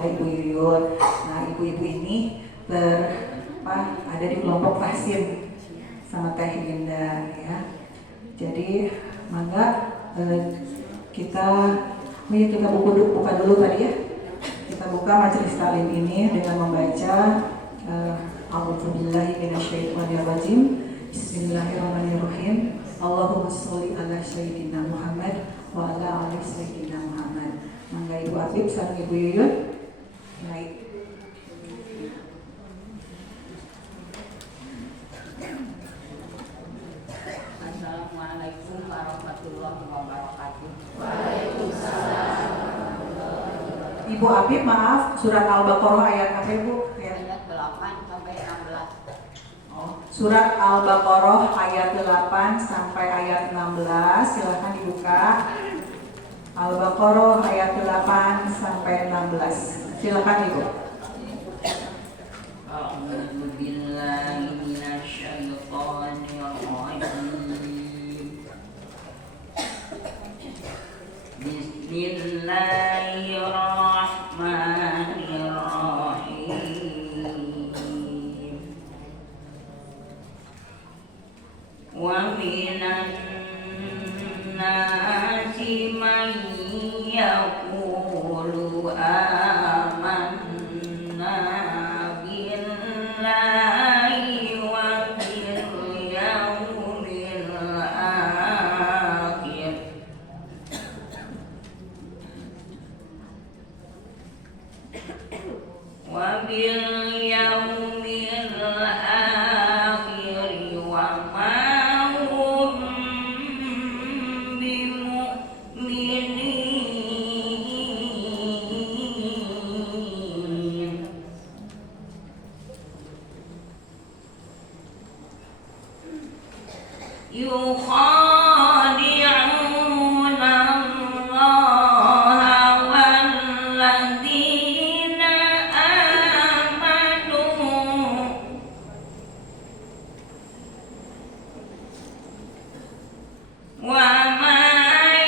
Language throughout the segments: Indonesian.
oleh Ibu Yuyun. Nah, ibu-ibu ini ada di kelompok vaksin sama Teh Linda ya. Jadi mangga kita buka dulu tadi ya. Kita buka majelis taklim ini dengan membaca A'udzubillahi minasyaitonirrajim. Bismillahirrahmanirrahim. Allahumma sholli ala sayyidina Muhammad wa ala ali sayyidina Muhammad. Mangga Ibu Afif sareng Ibu Yuyun. Baik. Assalamualaikum warahmatullahi wabarakatuh. Waalaikumsalam. Ibu Afif, maaf, surat Al-Baqarah ayat apa Ibu? Ayat 8 sampai 16. Surat Al-Baqarah ayat 8 sampai ayat 16, silahkan dibuka. Al-Baqarah ayat 8 sampai 16, silahkan Ibu. A'udzu billahi minasyaitonir rajim. Bismillahirrahmanirrahim. Wa minan nasi man yaqulu amanna billahi wa bil yawmil akhir wa bil yawmil akhir wa ma hum bimu'minin. Yukhadi'una Allah walladzina amanu wa ma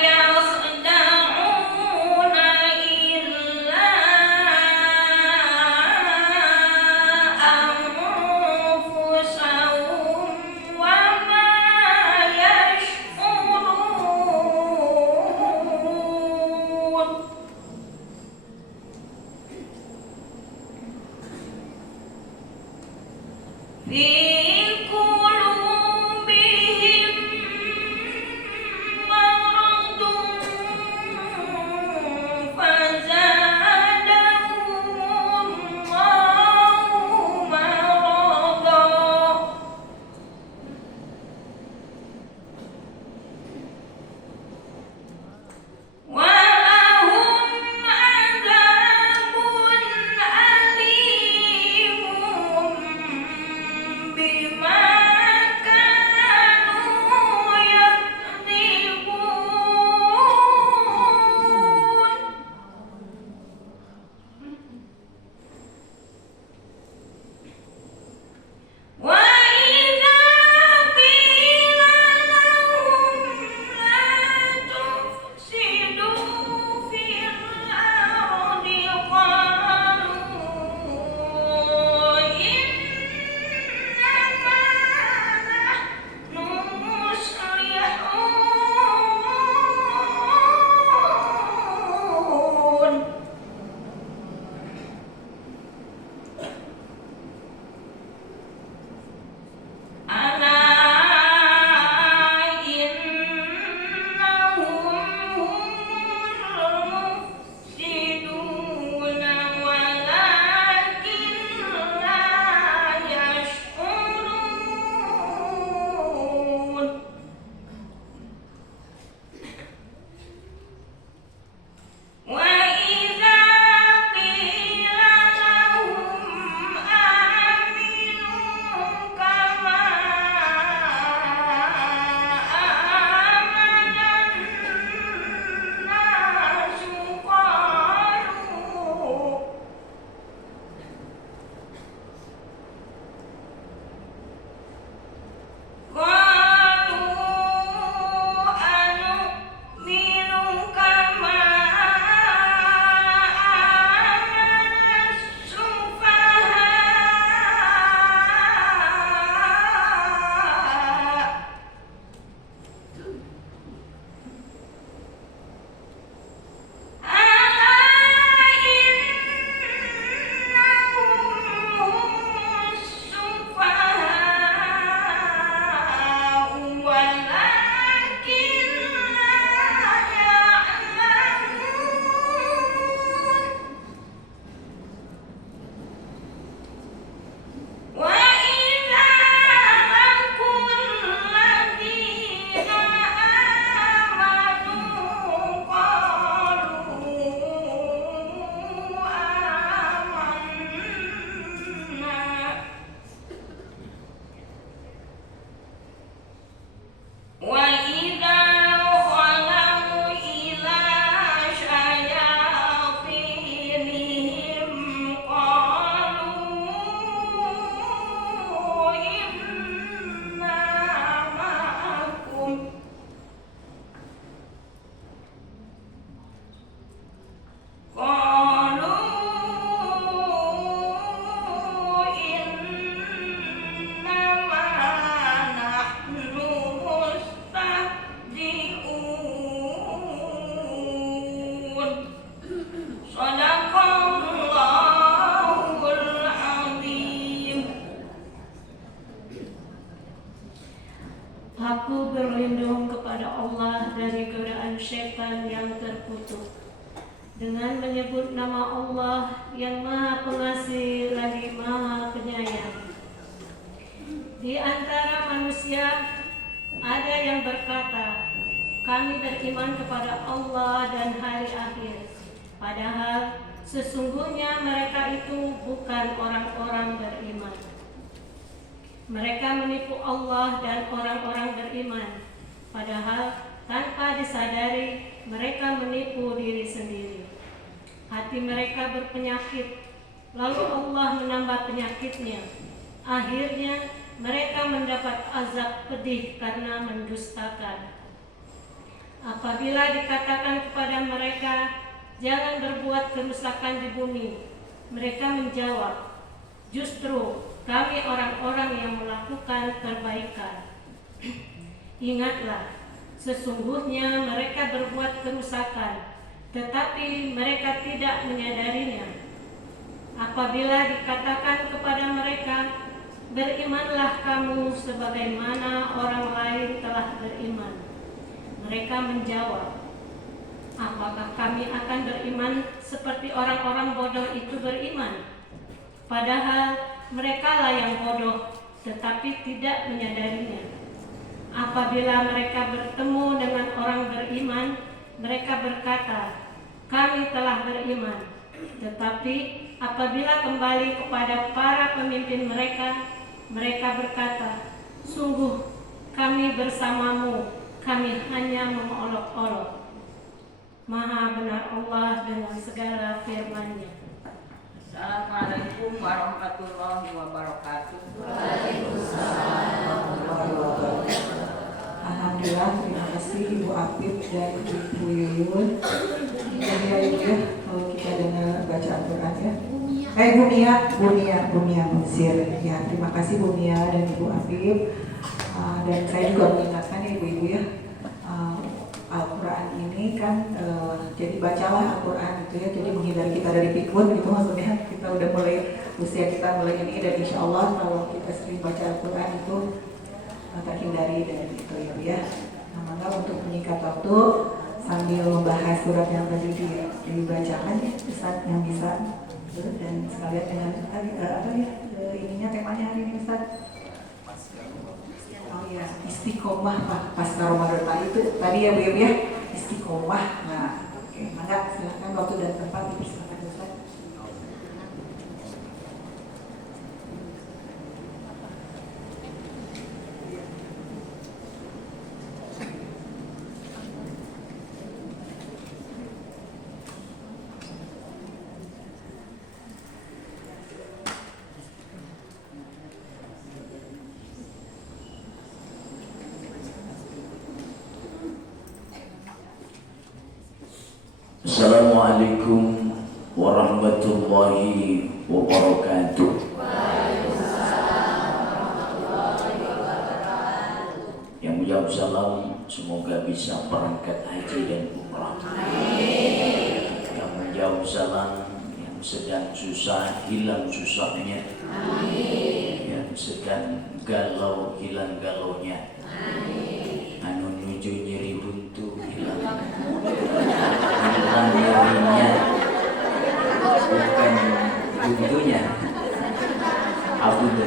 yakhda'una illa anfusahum wa ma yash'urun. Fi qulubihim maradun fazadahumullahu maradan. Walahum adzabun alimun menyebut nama Allah yang Maha Pengasih lagi Maha Penyayang. Di antara manusia ada yang berkata, kami beriman kepada Allah dan hari akhir. Padahal sesungguhnya mereka itu bukan orang-orang beriman. Mereka menipu Allah dan orang-orang beriman. Padahal tanpa disadari mereka menipu diri sendiri. Hati mereka berpenyakit, lalu Allah menambah penyakitnya. Akhirnya mereka mendapat azab pedih karena mendustakan. Apabila dikatakan kepada mereka, jangan berbuat kerusakan di bumi, mereka menjawab, justru kami orang-orang yang melakukan kebaikan. Ingatlah, sesungguhnya mereka berbuat kerusakan, tetapi mereka tidak menyadarinya. Apabila dikatakan kepada mereka, berimanlah kamu sebagaimana orang lain telah beriman, mereka menjawab, apakah kami akan beriman seperti orang-orang bodoh itu beriman? Padahal merekalah yang bodoh, tetapi tidak menyadarinya. Apabila mereka bertemu dengan orang beriman, mereka berkata, kami telah beriman. Tetapi apabila kembali kepada para pemimpin mereka, mereka berkata, sungguh kami bersamamu, kami hanya mengolok-olok. Maha benar Allah dengan segala firman-Nya. Assalamualaikum warahmatullahi wabarakatuh. Alhamdulillah, terima kasih Ibu Apip dan Ibu Yuyun. Jadi ya, kalau kita dengar bacaan Quran ya. Bu Mia Mesir. Ya, terima kasih Bu Mia dan Ibu Apip. Dan saya juga mengingatkan ya Ibu-Ibu ya, Al-Quran ini kan jadi bacalah Al-Quran gitu ya, jadi menghindari kita dari pikun gitu, maksudnya kita udah mulai usia kita mulai ini, dan insya Allah kalau kita sering baca Al-Quran itu terhindari dari itu ya. Nah, maka untuk menyingkat waktu sambil membahas surat yang tadi dibacakan ya, Ustaz yang bisa dan sekalian dengan ininya temanya hari ini Ustaz. Oh iya, istiqomah Pak, pasca Ramadan tadi ya Bu ya, istiqomah. Nah, oke, maka silakan waktu dan tempat dipersilakan Ustaz. Assalamualaikum warahmatullahi wabarakatuh. Yang menjawab salam semoga bisa berangkat haji dan umrah. Yang menjawab salam yang sedang susah hilang susahnya. Yang sedang galau hilang galaunya. Anu nuju nyeri buntu hilang nyerinya, bukan buntunya. Abdul.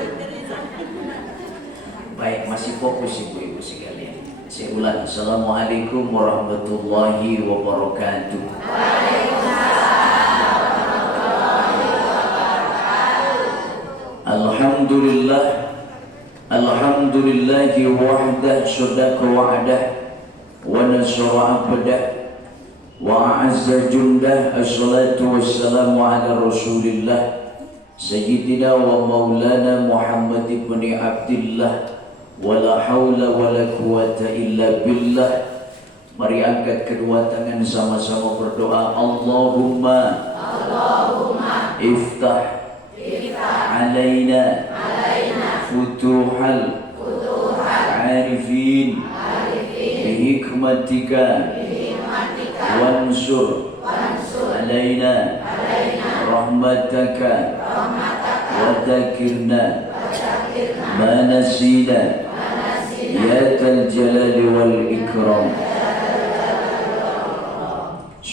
Baik, masih fokus ibu-ibu sekalian. Saya ulang, Assalamualaikum warahmatullahi wabarakatuh. Alhamdulillah, alhamdulillahi wahdah sadaqa wa'adah wa nasara abdah wa a'azza jundah. Assalatu wassalamu ala rasulillah Sayyidina wa maulana Muhammad ibn Abdillah. Wa la hawla wa la quwata illa billah. Mari angkat kedua tangan sama-sama berdoa. Allahumma iftah alaina futuhal arifin bihikmatika wansur alaina rahmataka wa dzakirna ma nasina ya dzal jalali wal ikram.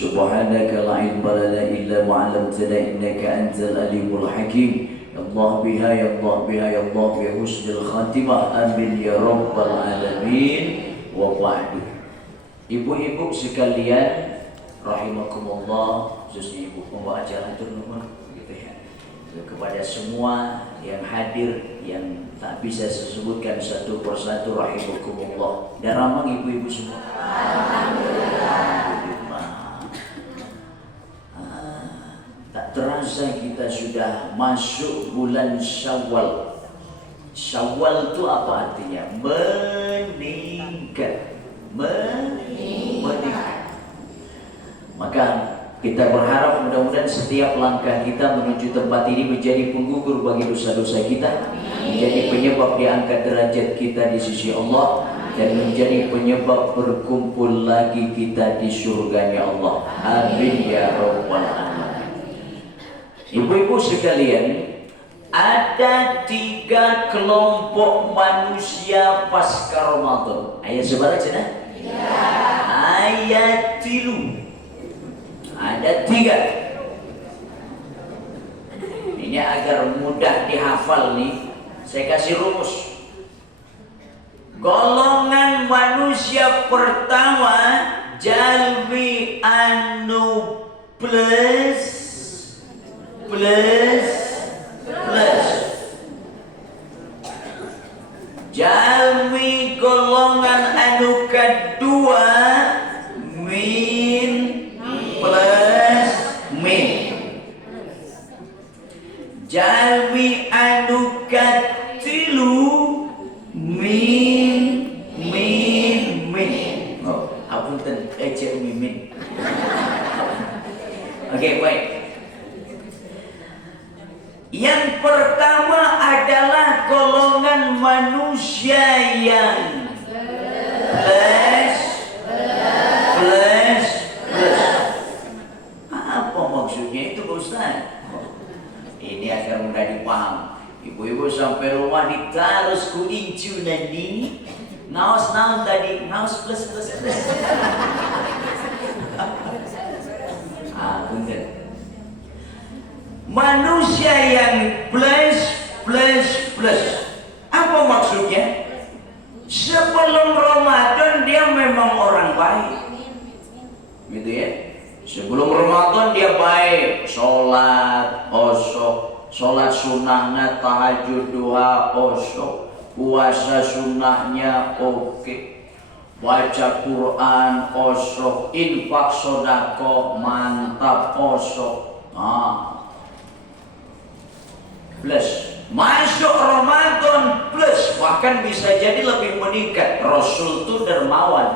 Subhanaka la ilma lana illa ma 'allamtana innaka antal alimul hakim. Ya Allah biha ya Allah biha ya Allah bi husnil khatimah. Amin ya rabbal alamin. Wa ba'du. Ibu-ibu sekalian rahimakumullah, khususnya ibu pembawa acara itu gitu ya. Kepada semua yang hadir yang tak bisa saya sebutkan satu persatu rahimakumullah. Dan ramang ibu-ibu semua. Alhamdulillah. Tak terasa kita sudah masuk bulan Syawal. Syawal itu apa artinya? Meningkat. Meningkat. Maka kita berharap mudah-mudahan setiap langkah kita menuju tempat ini menjadi penggugur bagi dosa-dosa kita, menjadi penyebab diangkat derajat kita di sisi Allah, dan menjadi penyebab berkumpul lagi kita di surganya Allah. Amin ya rabbal alamin. Ibu-ibu sekalian, ada 3 kelompok manusia pasca Ramadan. Ayat sebelah sana? Ya. Ayat 3. Ada 3. Ini agar mudah dihafal nih, saya kasih rumus. Golongan manusia pertama, jalmi anu plus. Jalmi golongan anu kedua, min plus min. Jalmi anu katilu, min. Oh, apunten ece min. Oke, baik. Yang pertama adalah golongan manusia yang plus. Apa maksudnya itu, Pak Ustaz? Ini agar mudah dipaham. Ibu-ibu sampai rumah ditaruh ku incu nanti. Ngaos naon tadi? Ngaos plus. Bener. Manusia yang plus. Apa maksudnya? Sebelum Ramadan dia memang orang baik, gitu ya. Sebelum Ramadan dia baik, sholat osok, sholat sunnahnya tahajud duha osok, puasa sunnahnya oke, baca Quran osok, infak sodako mantap osok. Plus. Masuk Ramadan plus, bahkan bisa jadi lebih meningkat. Rasul itu dermawan,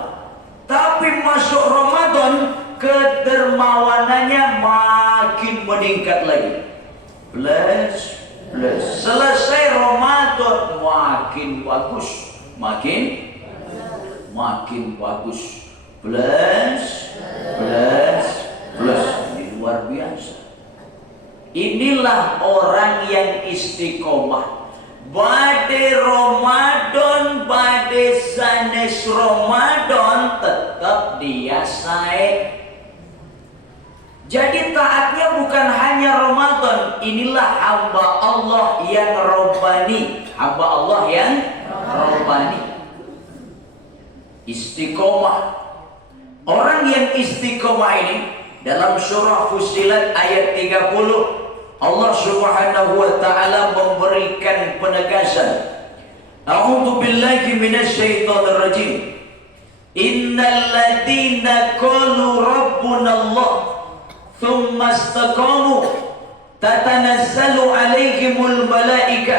tapi masuk Ramadan kedermawanannya makin meningkat lagi. Plus. Selesai Ramadan makin bagus, makin bagus. Plus. Ini luar biasa. Inilah orang yang istiqomah. Bade Ramadan, bade sanes Ramadan, tetap dia sae. Jadi taatnya bukan hanya Ramadan. Inilah hamba Allah yang Rabbani. Hamba Allah yang Rabbani. Istiqomah. Orang yang istiqomah ini dalam surah Fussilat ayat 30, Allah Subhanahu wa taala memberikan penegasan. A'udzu billahi minasyaitonir rajim. Innal ladzina qalu rabbuna Allah tsumma istaqamu tatanazzalu 'alaihimul malaika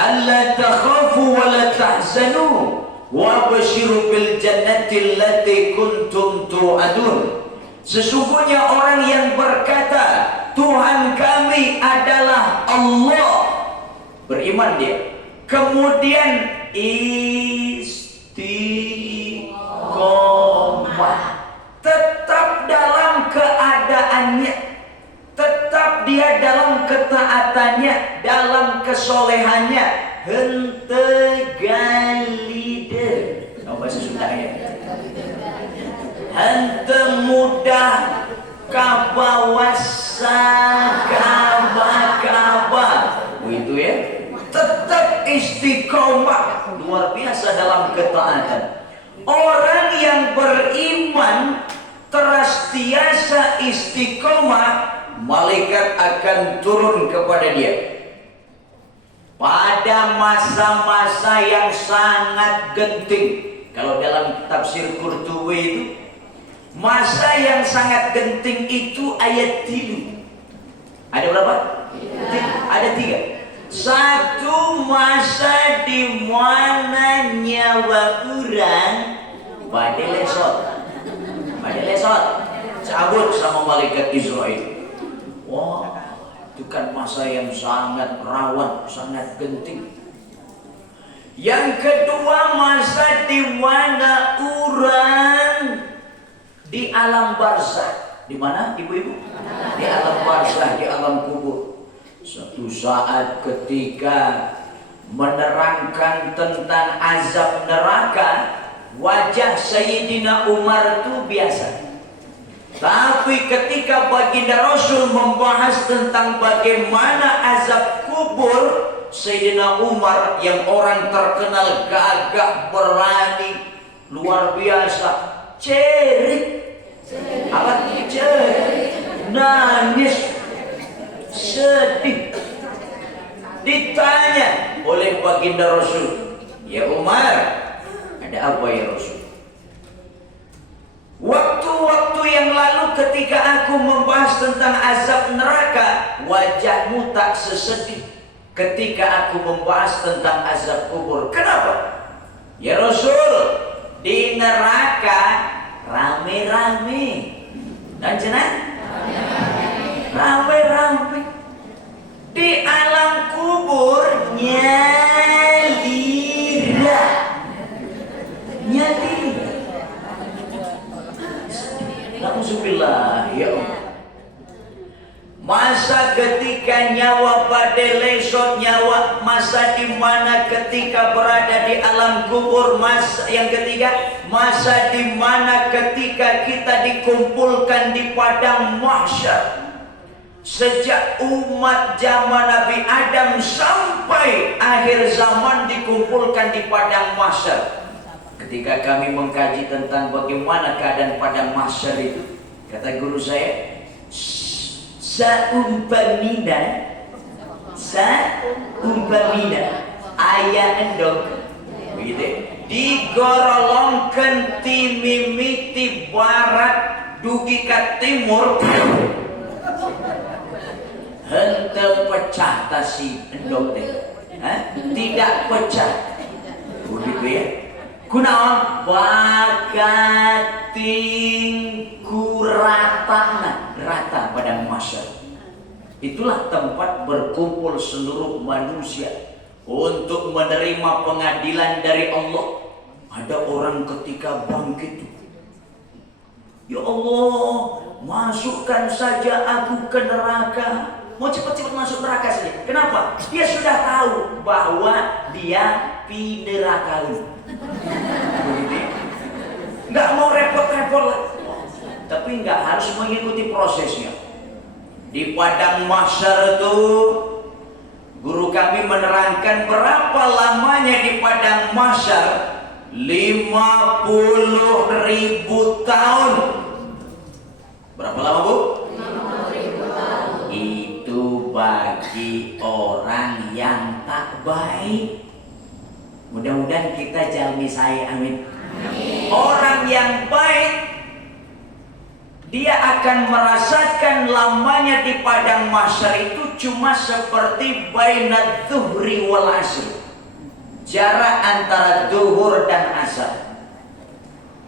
alla takhafu wa la tahzanu wa basyiru bil jannati allati kuntum tu'adun. Sesungguhnya orang yang berkata Tuhan kami adalah Allah, beriman dia, kemudian istiqomah, tetap dalam keadaannya, tetap dia dalam ketaatannya, dalam kesolehannya, hente galide, bahasa Sundanya, hente mudah kabawasa kaba begitu ya, tetap istiqomah, luar biasa dalam ketaatan. Orang yang beriman terus-tiasa istiqomah, malaikat akan turun kepada dia pada masa-masa yang sangat genting. Kalau dalam tafsir Qurtubi itu, masa yang sangat genting itu ayat 3. Ada berapa? Ada 3. Satu, masa di mana nyawa orang pada lesot, cabut sama malaikat Israel. Wah, itu kan masa yang sangat rawan, sangat genting. Yang kedua, masa di mana orang di alam barzakh. Di mana, ibu-ibu? Di alam barzakh, di alam kubur. Suatu saat ketika menerangkan tentang azab neraka, wajah Sayyidina Umar itu biasa. Tapi ketika baginda Rasul membahas tentang bagaimana azab kubur, Sayyidina Umar yang orang terkenal gagah, berani, luar biasa, cerit, nangis, sedih. Ditanya oleh baginda Rasul, ya Umar, ada apa ya Rasul? Waktu-waktu yang lalu ketika aku membahas tentang azab neraka, wajahmu tak sesedih ketika aku membahas tentang azab kubur. Kenapa? Ya Rasul, di neraka rame-rame. Dan jenah? Rame-rame. Di alam kubur nyalira. Alhamdulillah, ya Allah. Masa ketika nyawa pada lesot, nyawa masa di mana ketika berada di alam kubur. Masa yang ketiga, masa di mana ketika kita dikumpulkan di padang mahsyar. Sejak umat zaman Nabi Adam sampai akhir zaman dikumpulkan di padang mahsyar. Ketika kami mengkaji tentang bagaimana keadaan padang mahsyar itu, kata guru saya, saumpamina ayah endok begitu, digorolongkan ti mimiti barat dugi ka timur, henteu pecah tasi endok teh, tidak pecah begitu ya. Kunaon bakating kuratana, rata padang mahsyar. Itulah tempat berkumpul seluruh manusia untuk menerima pengadilan dari Allah. Ada orang ketika bangkit, ya Allah, masukkan saja aku ke neraka. Mau cepat-cepat masuk neraka saja. Kenapa? Dia sudah tahu bahwa dia pinerakaun. Nggak mau repot-repot lah. Tapi nggak harus mengikuti prosesnya. Di padang mahsyar itu, guru kami menerangkan berapa lamanya di padang mahsyar. 50.000 tahun. Berapa lama, Bu? 50.000 tahun. Itu bagi orang yang tak baik. Mudah-mudahan kita jalmi saya, amin. Orang yang baik, dia akan merasakan lamanya di padang mahsyar itu cuma seperti bainadz zuhri wal asr, jarak antara zuhur dan asar.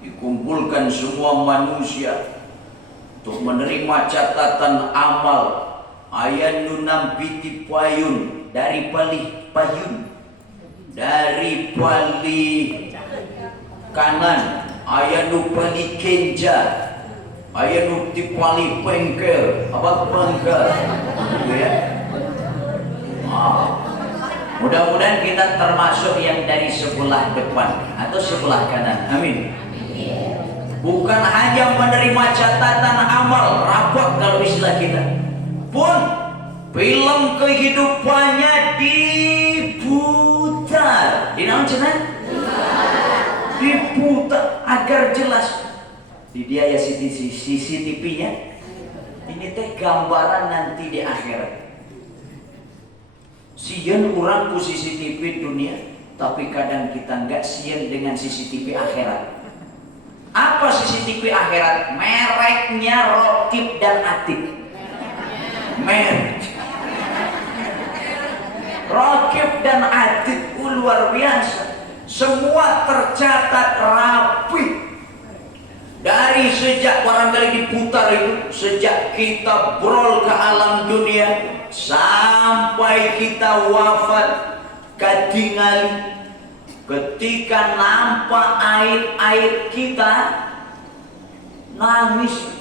Dikumpulkan semua manusia untuk menerima catatan amal. Ayanu nampiti payun dari palih payun, dari palih kanan, ayanu palih kenja, ayanu tipali pengkel, apa pengkel, gitu ya. Mudah-mudahan kita termasuk yang dari sebelah depan atau sebelah kanan, amin. bukan hanya menerima catatan amal, rapot kalau istilah kita, pun film kehidupannya diputar. Diputar agar jelas. Di dia ya CCTV-nya. Ini teh gambaran nanti di akhirat. Sieun urang ku CCTV dunia, tapi kadang kita enggak sieun dengan CCTV akhirat. Apa CCTV akhirat? Mereknya Rokib dan Atik. Merek Rokib dan Atik luar biasa. Semua tercatat rapi. Dari sejak barangkali diputar itu, sejak kita brol ke alam dunia sampai kita wafat katingali, ketika nampak aib-aib kita, nangis.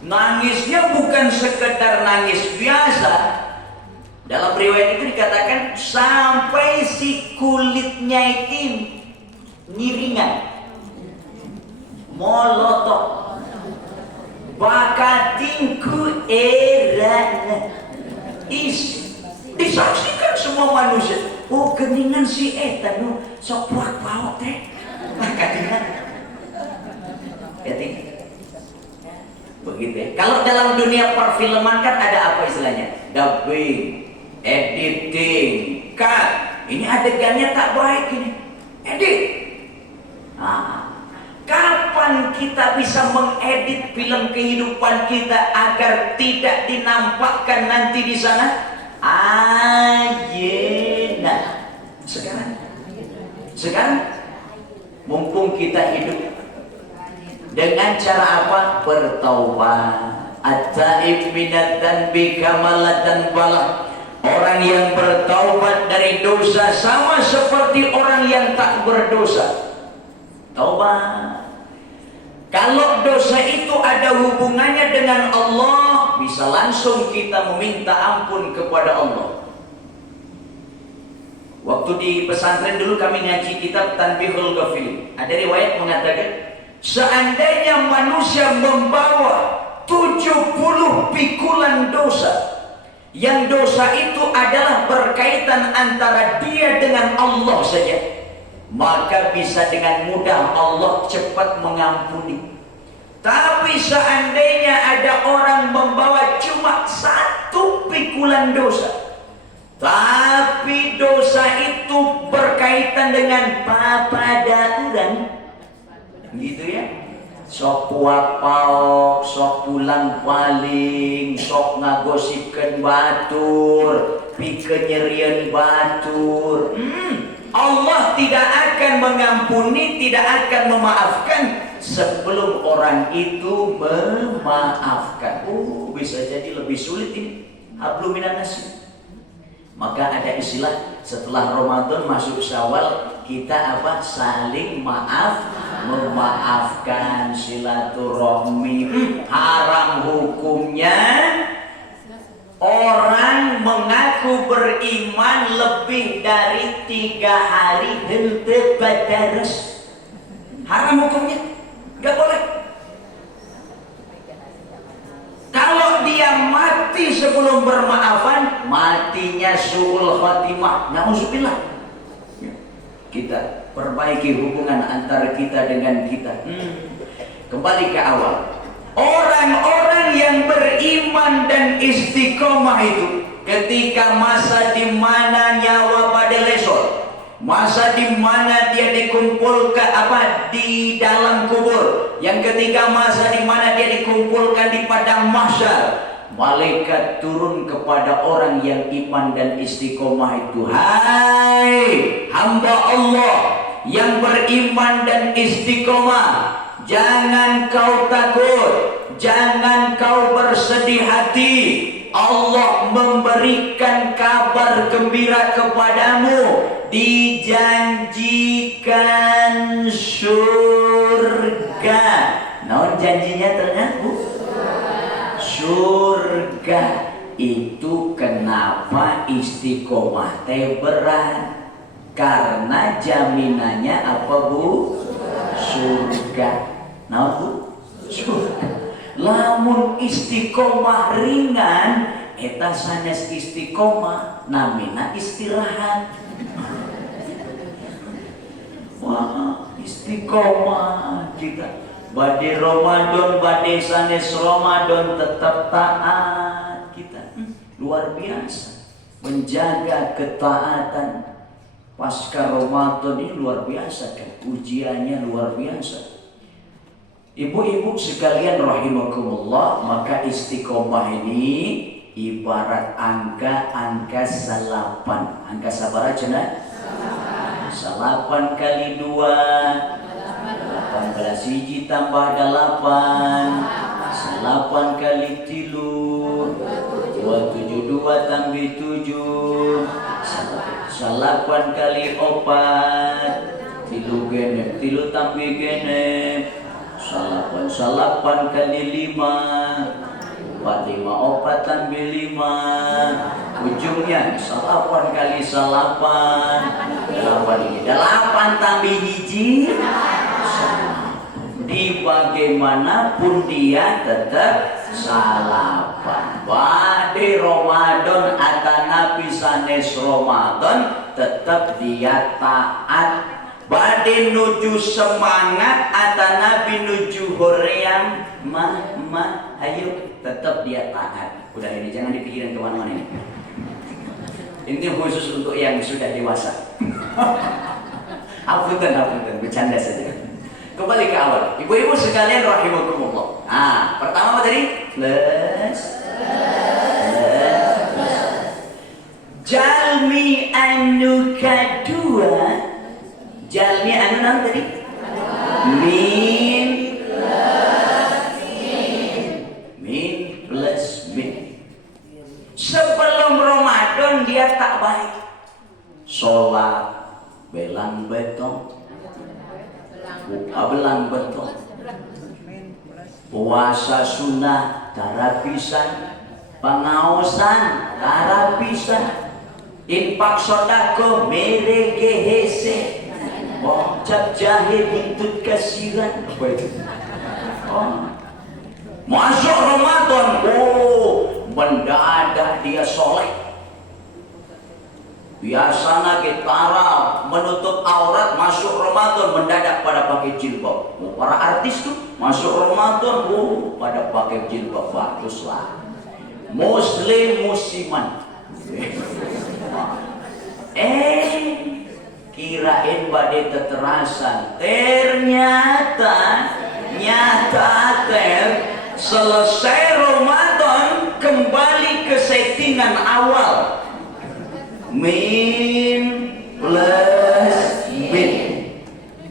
Nangisnya bukan sekedar nangis biasa. Dalam riwayat itu dikatakan sampai si kulitnya itu ngiringan, molotok, bakatinku erana disaksikan semua manusia. Oh geningan si eta nu sok puak bawa teh bakatingan. Begitu ya. Kalau dalam dunia perfilman kan ada apa istilahnya? Dubbing, editing, cut. Ini adegannya tak baik ini. Edit. Kapan kita bisa mengedit film kehidupan kita agar tidak dinampakkan nanti di sana? Ayena. Sekarang mumpung kita hidup, dengan cara apa? Bertaubat. At-taib minat dzanbi kamalatan bala. Orang yang bertaubat dari dosa sama seperti orang yang tak berdosa. Taubat. Kalau dosa itu ada hubungannya dengan Allah, bisa langsung kita meminta ampun kepada Allah. Waktu di pesantren dulu kami ngaji kitab Tanbihul Ghafilin. Ada riwayat mengatakan, seandainya manusia membawa 70 pikulan dosa, yang dosa itu adalah berkaitan antara dia dengan Allah saja, maka bisa dengan mudah Allah cepat mengampuni. Tapi seandainya ada orang membawa cuma 1 pikulan dosa, tapi dosa itu berkaitan dengan papadauran, gitu ya, sok puapau, sok pulang paling, sok ngagosipkeun batur, pikeun nyerieun batur. Allah tidak akan mengampuni, tidak akan memaafkan sebelum orang itu memaafkan. Bisa jadi lebih sulit ini. Hablum minan nas. Maka ada istilah setelah Ramadan masuk Syawal, kita apa? Saling memaafkan, silaturahmi. Haram hukumnya orang mengaku beriman lebih dari 3 hari henteu badaros. Haram hukumnya, nggak boleh. Kalau dia mati sebelum bermaafan, matinya su'ul khotimah. Na'udzubillah. Kita perbaiki hubungan antara kita dengan kita. Kembali ke awal. Orang-orang yang beriman dan istiqomah itu, ketika masa di mana nyawa pada lesor, masa di mana dia dikumpulkan di dalam kubur, yang ketiga masa di mana dia dikumpulkan di padang mahsyar, malaikat turun kepada orang yang iman dan istiqomah itu. Hai hamba Allah yang beriman dan istiqomah, jangan kau takut, jangan kau bersedih hati. Allah memberikan kabar gembira kepadamu, dijanjikan surga. Naon janjinya ternyata? Surga. Itu kenapa istiqomah teh berat? Karena jaminannya apa, Bu? surga. Naon Bu? Surga. Lamun istiqomah ringan eta sanes istiqomah namina istirahat. Wah, istiqomah kita. Bade Ramadan, bade sanes Ramadan tetap taat kita. Luar biasa. Menjaga ketaatan pasca Ramadan ini luar biasa kan. Ujiannya luar biasa. Ibu-ibu sekalian rahimakumullah, maka istiqomah ini ibarat angka salapan. Angka sabar aja nah? Salapan kali 2 18 hiji tambah 8 salapan kali 3 272 tambah 7 salapan kali 4 3 genep 3 tambah genep salapan kali 5 4 tambah 5 ujungnya salapan kali salapan 8 tambah hiji di bagaimanapun dia tetap salapan. Bade Ramadan atanapi sanes Ramadan tetap dia taat. Bade nuju semangat atanapi nuju hoream mah ayo tetap dia taat. Udah ini jangan dipikirin kemana-mana ini. Ini khusus untuk yang sudah dewasa. Apunten, bercanda saja. Kembali ke awal. Ibu-ibu sekalian rahimakumullah. Nah, pertama apa tadi? Plus. Jalmi anu kadua. Jalmi anu nang tadi? Min plus min. Sebelum Ramadan dia tak baik. Sholat belang betong. Belang betul. Puasa sunnah tarapisan, pengaosan tarapisan, infak sodako mereke hese, cap jahe bintut kasiran. Apa itu? Masuk Ramadan, mendadak dia soleh. Biasanya kita menutup aurat masuk Ramadan mendadak pada pakai jilbab. Para artis tuh masuk Ramadan pada pakai jilbab, baguslah. Muslim musiman. Kirain badai teterasan. Ternyata selesai Ramadan kembali ke settingan awal. Min plus min.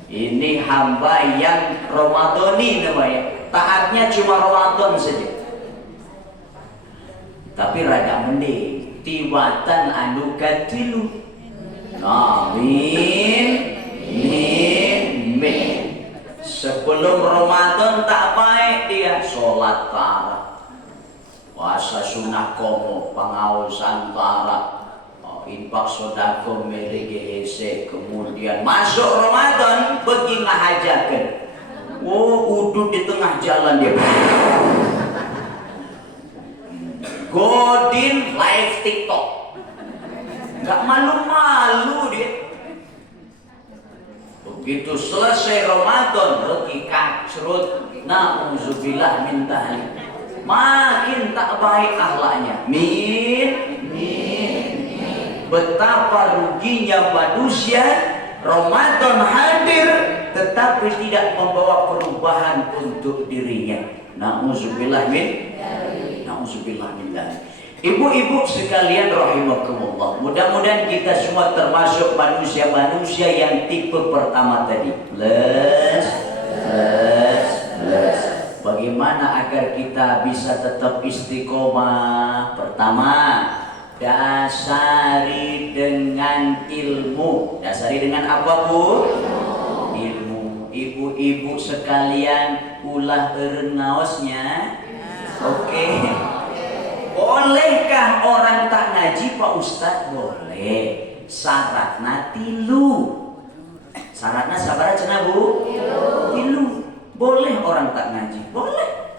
Ini hamba yang Ramadhani namanya. Taatnya cuma Ramadan saja. Tapi rada mending tibatan anu katilu. Nah, min. Sebelum Ramadan tak baik dia sholat taat, puasa sunnah komo, pengawasan taat, infak sodako merege hese. Kemudian masuk Ramadan pergi ngahajakan. Udut di tengah jalan dia. Godin live TikTok. Gak malu-malu dia. Begitu selesai Ramadan pergi kacrut. Na'udzubillah min dzalik. Makin tak baik akhlaknya. Betapa ruginya manusia Ramadan hadir tetapi tidak membawa perubahan untuk dirinya. Na'udzubillah min dzalik. Ibu-ibu sekalian rahimakumullah, mudah-mudahan kita semua termasuk manusia-manusia yang tipe pertama tadi. Plus. Bagaimana agar kita bisa tetap istiqomah? Pertama, dasari dengan ilmu. Dasari dengan apa, Bu? Ilmu. Ibu-ibu sekalian ulah erenaosnya. Oke. Bolehkah orang tak ngaji, Pak Ustadz? Boleh. Syaratnya 3. Syaratnya sabar cenah Bu? Tilu. Boleh orang tak ngaji? Boleh.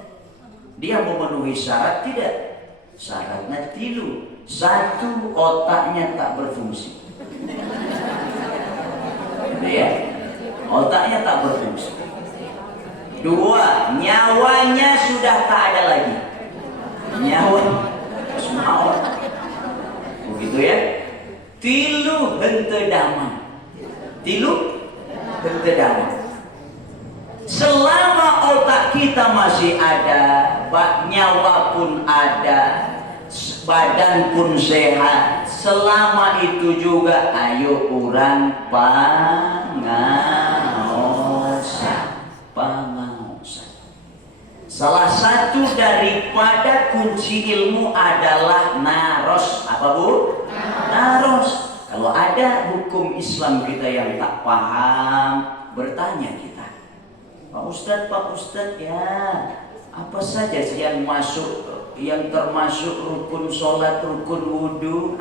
Dia memenuhi syarat tidak? Syaratnya tilu. Satu, otaknya tak berfungsi. Ya, otaknya tak berfungsi. Dua, nyawanya sudah tak ada lagi. Nyawa semua begitu ya. Tilu henteu damang. Tilu henteu damang. Selama otak kita masih ada, nyawa pun ada, badan pun sehat, selama itu juga ayo urang pangaosan. Salah satu daripada kunci ilmu adalah naros. Apa Bu? Naros. Kalau ada hukum Islam kita yang tak paham, bertanya kita, Pak Ustadz ya, apa saja sih yang masuk, yang termasuk rukun sholat, rukun wudhu?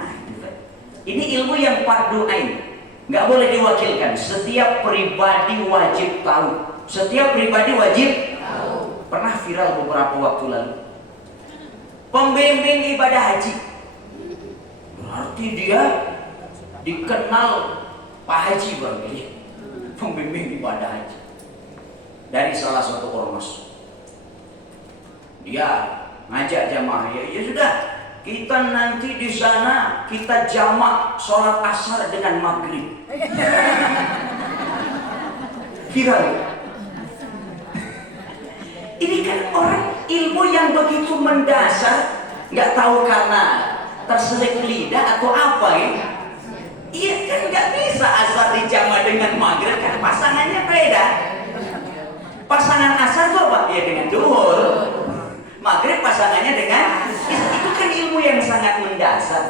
Ini ilmu yang fardu ain, nggak boleh diwakilkan. Setiap pribadi wajib tahu. Setiap pribadi wajib tahu. Pernah viral beberapa waktu lalu, pembimbing ibadah haji. Berarti dia dikenal Pak Haji berarti, pembimbing ibadah haji dari salah satu ormas. Dia ngajak jamaah, ya sudah, kita nanti di sana kita jamak sholat asar dengan maghrib. Viral. Ini kan orang ilmu yang begitu mendasar, nggak tahu karena terselip lidah atau apa ya. Iya kan nggak bisa asar dijamak dengan maghrib, kan pasangannya beda. Pasangan asar itu apa? Ya dengan duhur. Maghrib pasangannya dengan itu kan ilmu yang sangat mendasar.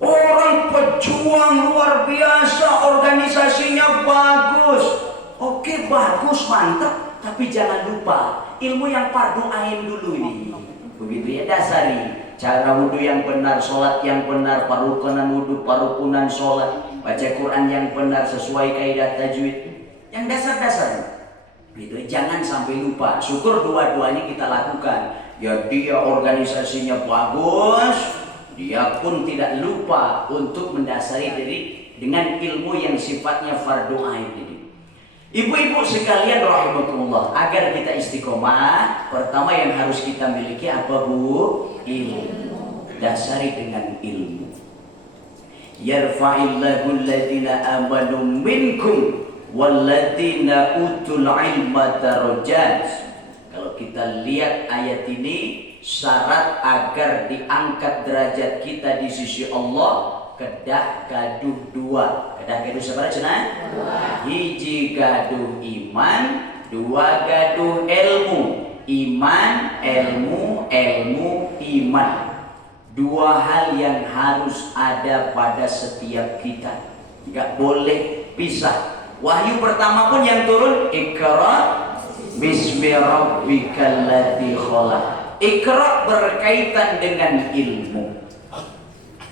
Orang pejuang luar biasa, organisasinya bagus. Oke, bagus, mantap. Tapi jangan lupa ilmu yang fardu ain dulu ini. Begitu ya, dasari. Cara wudhu yang benar, sholat yang benar, parukunan wudhu, parukunan sholat, baca Quran yang benar sesuai kaidah tajwid. Yang dasar-dasar. Gitu, jangan sampai lupa. Syukur dua-duanya kita lakukan. Ya dia organisasinya bagus, dia pun tidak lupa untuk mendasari diri dengan ilmu yang sifatnya fardu ain ini. Ibu-ibu sekalian rahimakumullah, agar kita istiqomah, pertama yang harus kita miliki apa Bu? Ilmu. Dasari dengan ilmu. Yarfa'illahu alladhina amanu minkum walladhina utul ilma darajat. Kalau kita lihat ayat ini, syarat agar diangkat derajat kita di sisi Allah, kedah gaduh dua. Kedah gaduh sabar cenah? Hiji gaduh iman, dua gaduh ilmu. Iman, ilmu, ilmu, iman. Dua hal yang harus ada pada setiap kita. Enggak boleh pisah. Wahyu pertama pun yang turun, Iqra bismi rabbikal ladzi khalaq. Iqra berkaitan dengan ilmu.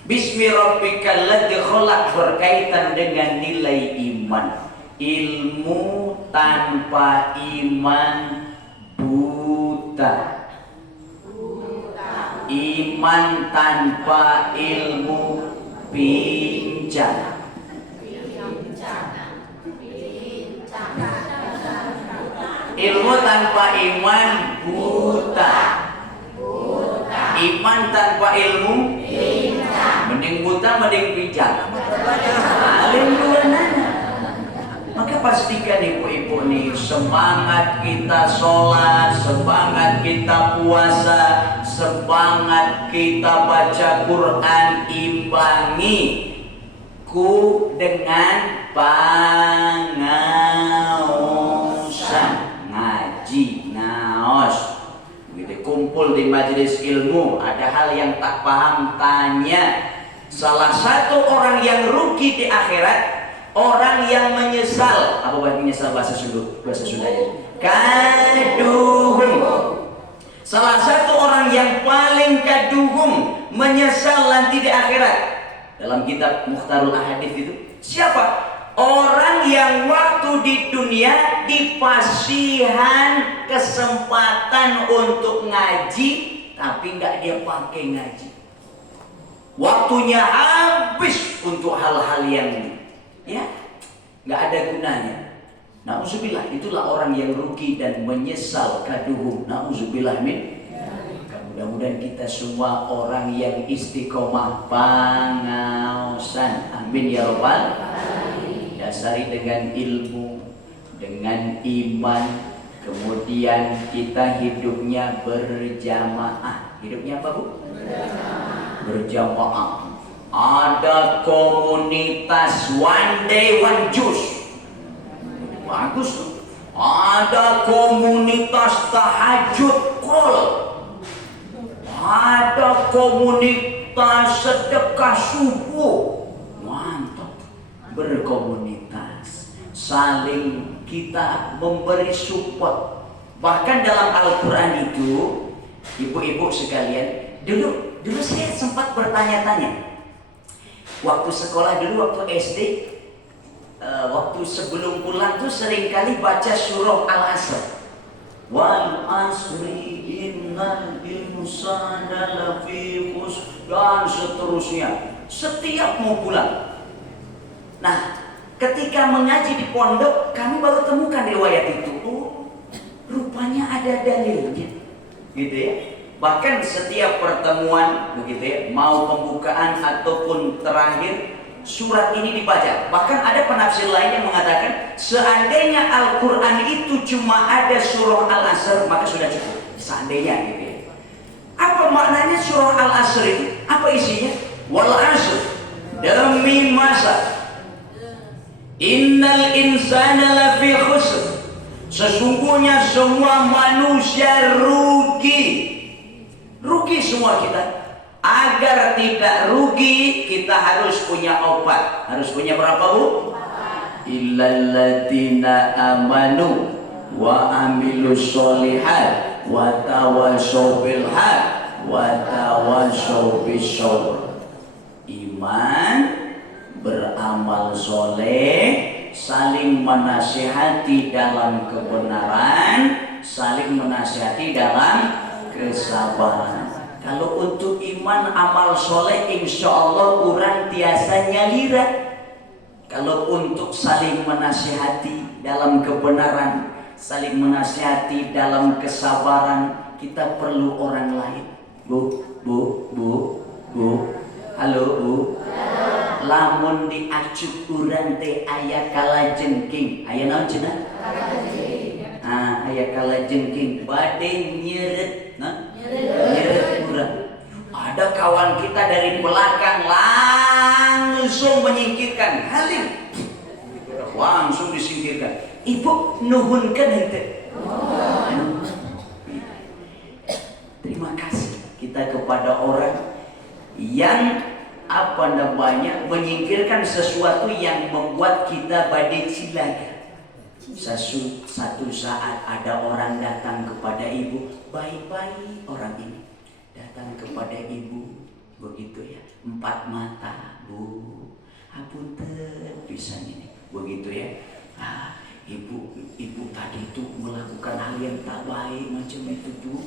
Bismi rabbikal ladzi khalaq berkaitan dengan nilai iman. Ilmu tanpa iman buta. Iman tanpa ilmu pincang. Ilmu tanpa iman buta. Iman tanpa ilmu mending buta mending pincang. Alim dua-duanya. Maka pastikan ibu-ibu nih, semangat kita sholat, semangat kita puasa, semangat kita baca Quran, imbangi ku dengan pangaosan, ngaji, naos. Begitu kumpul di majelis ilmu, ada hal yang tak paham, tanya. Salah satu orang yang rugi di akhirat, orang yang menyesal. Apa menyesal bahasa Sundanya? Kaduhum. Salah satu orang yang paling kaduhum, menyesal nanti di akhirat. Dalam kitab Mukhtarul Ahadits itu, siapa? Orang yang waktu di dunia dipasihan kesempatan untuk ngaji, tapi nggak dia pakai ngaji. Waktunya habis untuk hal-hal yang ya nggak ada gunanya. Nauzubillah, itulah orang yang rugi dan menyesal kaduhum. Nauzubillah min. Mudah-mudahan kita semua orang yang istiqomah pangaosan. Amin ya rabbal alamin. Dasari dengan ilmu, dengan iman, kemudian kita hidupnya berjamaah. Hidupnya apa, Bu? Berjamaah. Ada komunitas one day one juice. Bagus tuh. Ada komunitas tahajud qol. Ada komunitas sedekah subuh. Mantap. Berkomunitas, saling kita memberi support. Bahkan dalam Al-Quran itu, ibu-ibu sekalian, dulu saya sempat bertanya-tanya. Waktu sekolah dulu, waktu SD, waktu sebelum pulang tuh seringkali baca surah Al-Asr. Wal asri innal insana lafi khusr, dan seterusnya. Setiap mau pulang. Nah, ketika mengaji di pondok, kami baru temukan riwayat itu. Oh, rupanya ada dalilnya, gitu ya. Bahkan setiap pertemuan, begitu ya, mau pembukaan ataupun terakhir, surat ini dibaca. Bahkan ada penafsir lain yang mengatakan seandainya Al-Quran itu cuma ada surah Al-Asr, maka sudah cukup. Seandainya, gitu ya. Apa maknanya surah Al-Asr itu? Apa isinya? Wal asr, demi masa. Innal insana lafi khusr, sesungguhnya semua manusia rugi. Rugi semua kita. Agar tidak rugi, kita harus punya obat. Harus punya berapa, Bu? Illalladzina amanu wa amilus sholihat wa tawassaw bil haq wa tawassaw bis sabr. Iman, beramal soleh, saling menasihati dalam kebenaran, saling menasihati dalam kesabaran. Kalau untuk iman amal soleh, insya Allah orang tiasa nyalira. Kalau untuk saling menasihati dalam kebenaran, saling menasihati dalam kesabaran, kita perlu orang lain. Bu. Halo, Bu. Lamun diacuk urang teh aya kalajengking. Aya naon cenah? Aya kalajengking bade nyeret, nyeret urang. Ada kawan kita dari belakang langsung menyingkirkan, halim. Langsung disingkirkan. Ibu nuhunkeun henteu. Terima kasih kita kepada orang yang menyingkirkan sesuatu yang membuat kita badai cilaga. Satu saat ada orang datang kepada ibu, baik-baik orang ini datang kepada ibu, begitu ya, 4 mata, Bu, hapunten pisan ini, begitu ya. Ibu tadi itu melakukan hal yang tak baik macam itu tuh.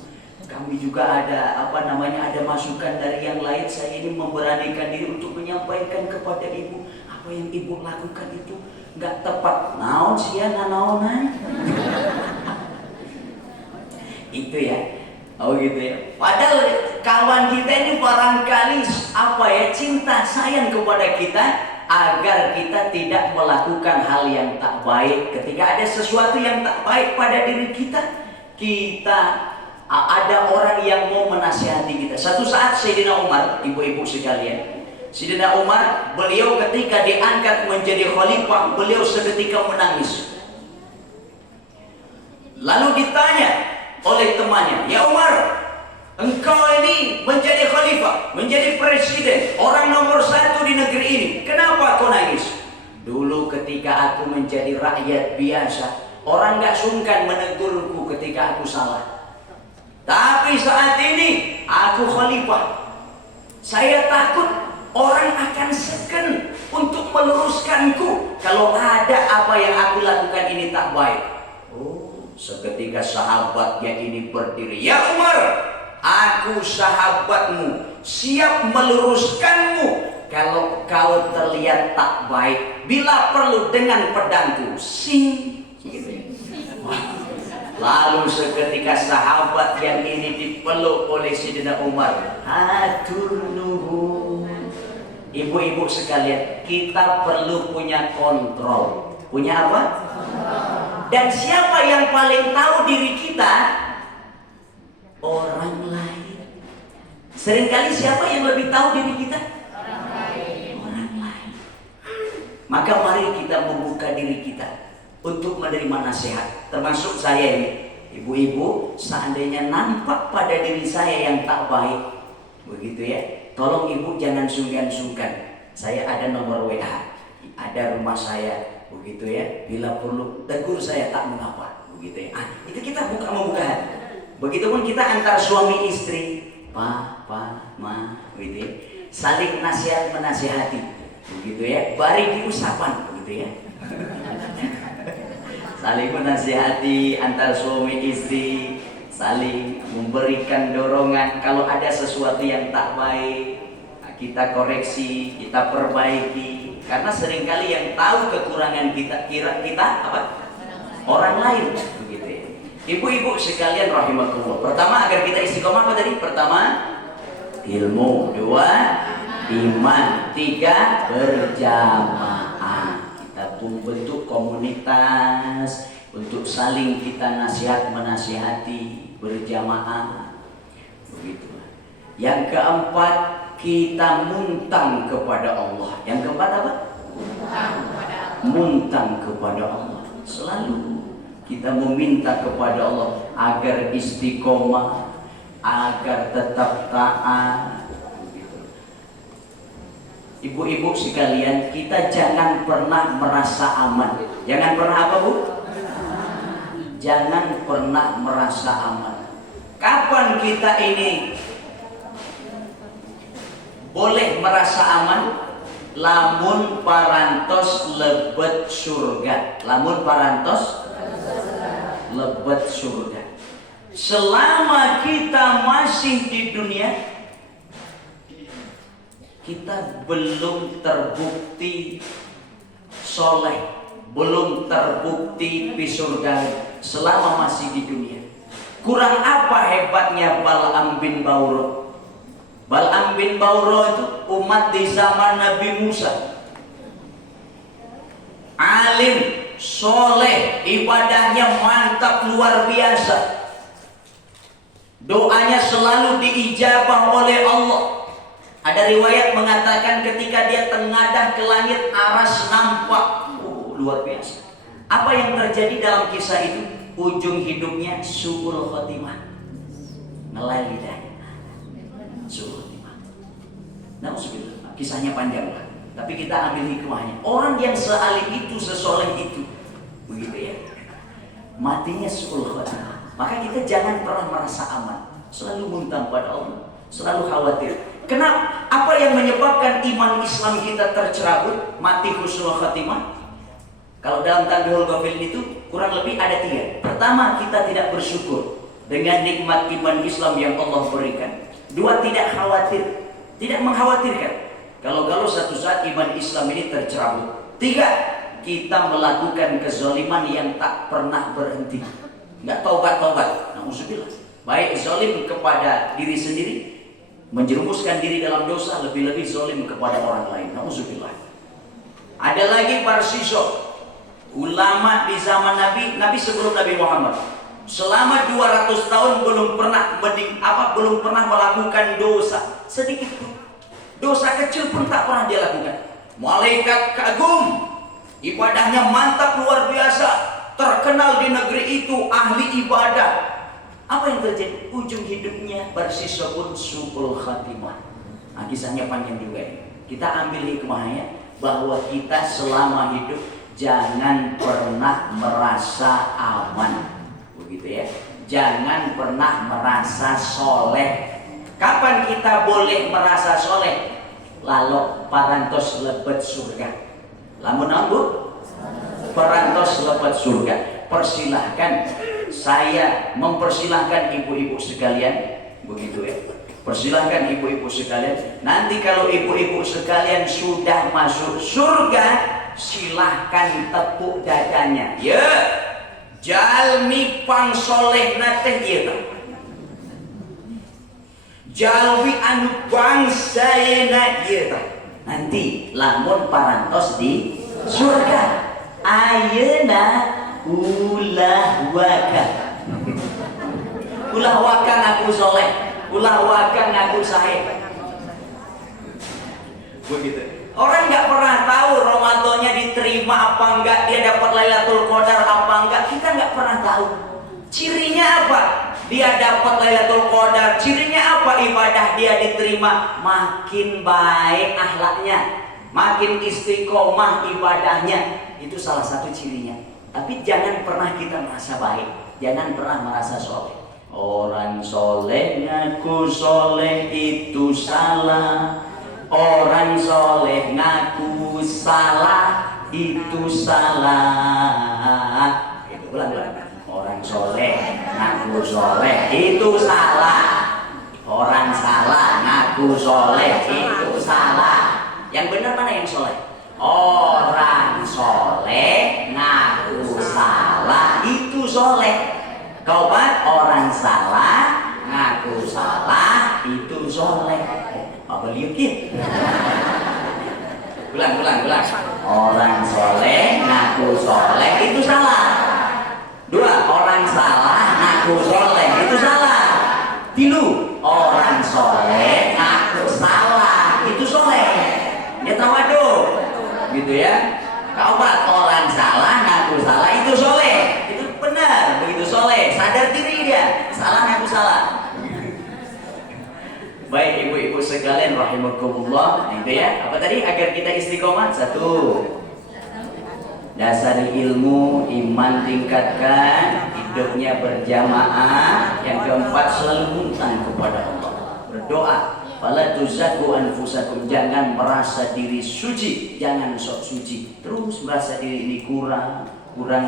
Kami juga ada ada masukan dari yang lain. Saya ini memberanikan diri untuk menyampaikan kepada ibu apa yang ibu lakukan itu nggak tepat. Naon sia naonan. Itu ya. Oh gitu ya. Padahal kawan kita ini barangkali cinta sayang kepada kita agar kita tidak melakukan hal yang tak baik. Ketika ada sesuatu yang tak baik pada diri kita, ada orang yang mau menasihati kita. Satu saat Sayyidina Umar, ibu-ibu sekalian, Sayyidina Umar, beliau ketika diangkat menjadi khalifah, beliau seketika menangis. Lalu ditanya oleh temannya, "Ya Umar, engkau ini menjadi khalifah, menjadi presiden, orang nomor 1 di negeri ini. Kenapa kau nangis?" "Dulu ketika aku menjadi rakyat biasa, orang gak sungkan menegurku ketika aku salah. Tapi saat ini aku khalifah. Saya takut orang akan segan untuk meluruskanku kalau ada apa yang aku lakukan ini tak baik. Oh, seketika sahabatnya ini berdiri. Ya Umar, aku sahabatmu, siap meluruskanmu kalau kau terlihat tak baik. Bila perlu dengan pedangku, sing. Lalu seketika sahabat yang ini dipeluk oleh Sayyidina Umar. Hatur nuhun. Ibu-ibu sekalian, kita perlu punya kontrol. Punya apa? Dan siapa yang paling tahu diri kita? Orang lain. Seringkali siapa yang lebih tahu diri kita? Orang lain. Maka mari kita membuka diri kita untuk menerima nasihat. Termasuk saya ini. Ibu-ibu, seandainya nampak pada diri saya yang tak baik, begitu ya, tolong ibu jangan sungkan-sungkan. Saya ada nomor WA, ada rumah saya, begitu ya. Bila perlu tegur saya tak mengapa, begitu ya. Itu kita membuka hati. Begitupun kita antar suami istri, pa, ma, begitu ya. Saling nasihat menasihati, begitu ya. Bari diusapan, begitu ya. Saling menasihati antar suami istri, saling memberikan dorongan. Kalau ada sesuatu yang tak baik, kita koreksi, kita perbaiki. Karena seringkali yang tahu kekurangan kita apa? Orang lain, begitu ya. Ibu-ibu sekalian rahimakumullah. Pertama, agar kita istiqomah apa tadi? Pertama, ilmu. Dua, iman. Tiga, berjamaah. Kita bentuk komunitas untuk saling kita nasihat menasihati berjamaah, begitu. Yang keempat, kita muntang kepada Allah. Yang keempat apa? Muntang kepada Allah. Selalu kita meminta kepada Allah agar istiqomah, agar tetap taat. Ibu-ibu sekalian, kita jangan pernah merasa aman. Jangan pernah apa, Bu? Jangan pernah merasa aman. Kapan kita ini boleh merasa aman? Lamun parantos lebet surga. Lamun parantos lebet surga. Selama kita masih di dunia, kita belum terbukti soleh, belum terbukti di surga selama masih di dunia. Kurang apa hebatnya Bal'am bin Bawro? Bal'am bin Bawro itu umat di zaman Nabi Musa. Alim, soleh, ibadahnya mantap luar biasa. Doanya selalu diijabah oleh Allah. Ada riwayat mengatakan ketika dia tengadah ke langit, aras nampak. Luar biasa. Apa yang terjadi dalam kisah itu? Ujung hidupnya su'ul khotimah. Ngelai lidah. Su'ul khotimah. Nah, kisahnya panjang lah. Tapi kita ambil hikmahnya. Orang yang sealim itu, sesoleh itu, begitu ya, matinya su'ul khotimah. Maka kita jangan pernah merasa aman. Selalu muntang pada Allah. Selalu khawatir. Kenapa? Apa yang menyebabkan iman Islam kita tercerabut, mati husnul khatimah? Kalau dalam Tanbihul Ghafilin itu kurang lebih ada 3. Pertama, kita tidak bersyukur dengan nikmat iman Islam yang Allah berikan. 2, tidak khawatir, tidak mengkhawatirkan kalau suatu saat iman Islam ini tercerabut. 3, kita melakukan kezaliman yang tak pernah berhenti, nggak taubat. Na'udzubillah. Baik zalim kepada diri sendiri, menjerumuskan diri dalam dosa, lebih-lebih zalim kepada orang lain. Na'udzubillah. Ada lagi para siswa ulama di zaman Nabi sebelum Nabi Muhammad. Selama 200 tahun belum pernah melakukan dosa sedikit pun. Dosa kecil pun tak pernah dia lakukan. Malaikat kagum, ibadahnya mantap luar biasa, terkenal di negeri itu ahli ibadah. Apa yang terjadi? Ujung hidupnya bersisa pun su'ul khatimah. Nah, kisahnya panjang juga ya. Kita ambil hikmahnya bahwa kita selama hidup jangan pernah merasa aman, begitu ya. Jangan pernah merasa soleh. Kapan kita boleh merasa soleh? Lalu parantos lebet surga. Lamun nambut Parantos lepat surga. Persilahkan, saya mempersilahkan ibu-ibu sekalian, begitu ya. Persilahkan ibu-ibu sekalian. Nanti kalau ibu-ibu sekalian sudah masuk surga, silahkan tepuk dadanya. Ya, jalmi pang soleh nateh ieu. Jalmi anu bangsa yeuna ieu. Nanti lamun parantos di surga. Ayeuna ulah waka. Ulah waka ngaku soleh, ulah waka ngaku sahih. Begitu. Orang nggak pernah tahu Ramadannya diterima apa enggak, dia dapat Lailatul Qadar apa enggak, kita nggak pernah tahu. Cirinya apa? Dia dapat Lailatul Qadar. Cirinya apa? Ibadah dia diterima, makin baik akhlaknya, makin istiqomah ibadahnya. Itu salah satu cirinya. Tapi jangan pernah kita merasa baik, jangan pernah merasa soleh. Orang soleh ngaku soleh itu salah. Orang soleh ngaku salah itu salah. Itu ulang. Orang soleh ngaku soleh itu salah. Orang salah ngaku soleh itu salah. Yang benar mana yang soleh? Orang soleh ngaku salah itu soleh. Kaubat orang salah ngaku salah itu soleh. Apa liukit? Ulang. Orang soleh ngaku soleh itu salah. Dua, orang salah ngaku soleh itu salah. Tilu, orang soleh ngaku salah itu soleh. Ya tawadu. Gitu ya. Kaubat orang salah ngaku salah itu soleh. Itu benar, begitu soleh. Sadar diri dia, salah ngaku salah. Baik ibu-ibu sekalian rahimakumullah, gitu ya. Apa tadi? Agar kita istiqomah. Satu, dasar ilmu, iman tingkatkan, hidupnya berjamaah. Yang keempat, selalu minta kepada Allah, berdoa. Fala tuzakku anfusakum, jangan merasa diri suci, jangan sok suci, terus merasa diri ini kurang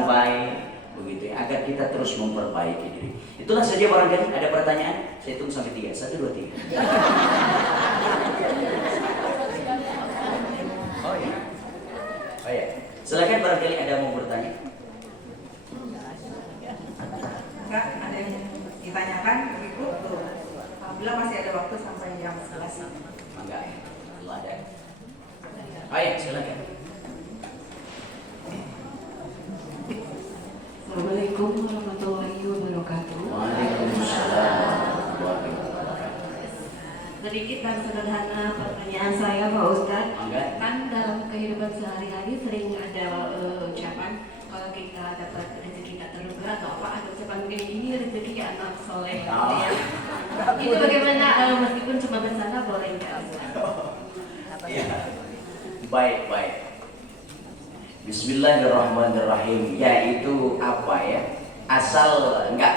baik, begitu ya, agar kita terus memperbaiki diri. Itulah saja barangkali ada pertanyaan, saya hitung sampai 3, 1, 2, 3. Oh ya, silakan barangkali ada mau bertanya. Enggak, ada yang ditanyakan begitu? Alhamdulillah masih ada waktu sampai jam 11. Enggak ya, Allah ada. Oh ya, silakan. Assalamualaikum warahmatullahi wabarakatuh. Waalaikumsalam warahmatullahi wabarakatuh. Sedikit dan sederhana pertanyaan saya Pak Ustadz. Enggak. Kan dalam kehidupan sehari-hari sering ada ucapan kalau kita dapat rezeki tak terduga atau apa, ada ucapan kayak gini, rezeki anak soleh. Oh. Ya. Itu bagaimana, meskipun cuma bersama boleh nggak? Ya. Baik. Bismillahirrahmanirrahim. Yaitu apa ya? Asal enggak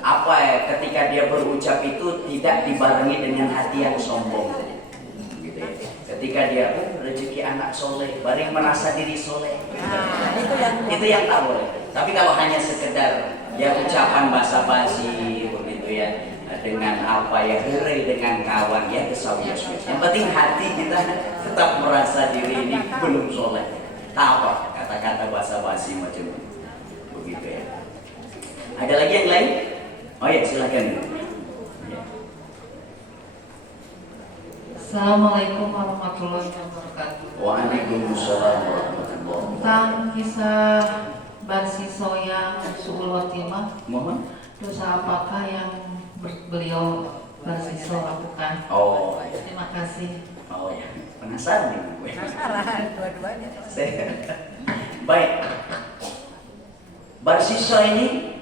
apa ya, ketika dia berucap itu tidak dibarengi dengan hati yang sombong. Gitu ya. Ketika dia rezeki anak soleh, bareng merasa diri soleh. Itu yang tak boleh. Tapi kalau hanya sekedar ya ucapan basa-basi begitu ya, dengan apa ya, heureuy dengan kawan ya kesawias. Yang penting hati kita tetap merasa diri ini belum soleh. Tak apa kata-kata basa-basi macam itu. Begitu ya. Ada lagi yang lain? Oh ya, silakan. Ya. Assalamualaikum warahmatullahi wabarakatuh. Waalaikumsalam warahmatullahi wabarakatuh. Tentang kisah Barsiso yang suul khotimah, Mohon. dosa apakah yang beliau Barsiso lakukan? Oh, ya. Terima kasih. Oh ya, penasaran nih gue. Penasaran dua-duanya. Baik. Barsiso ini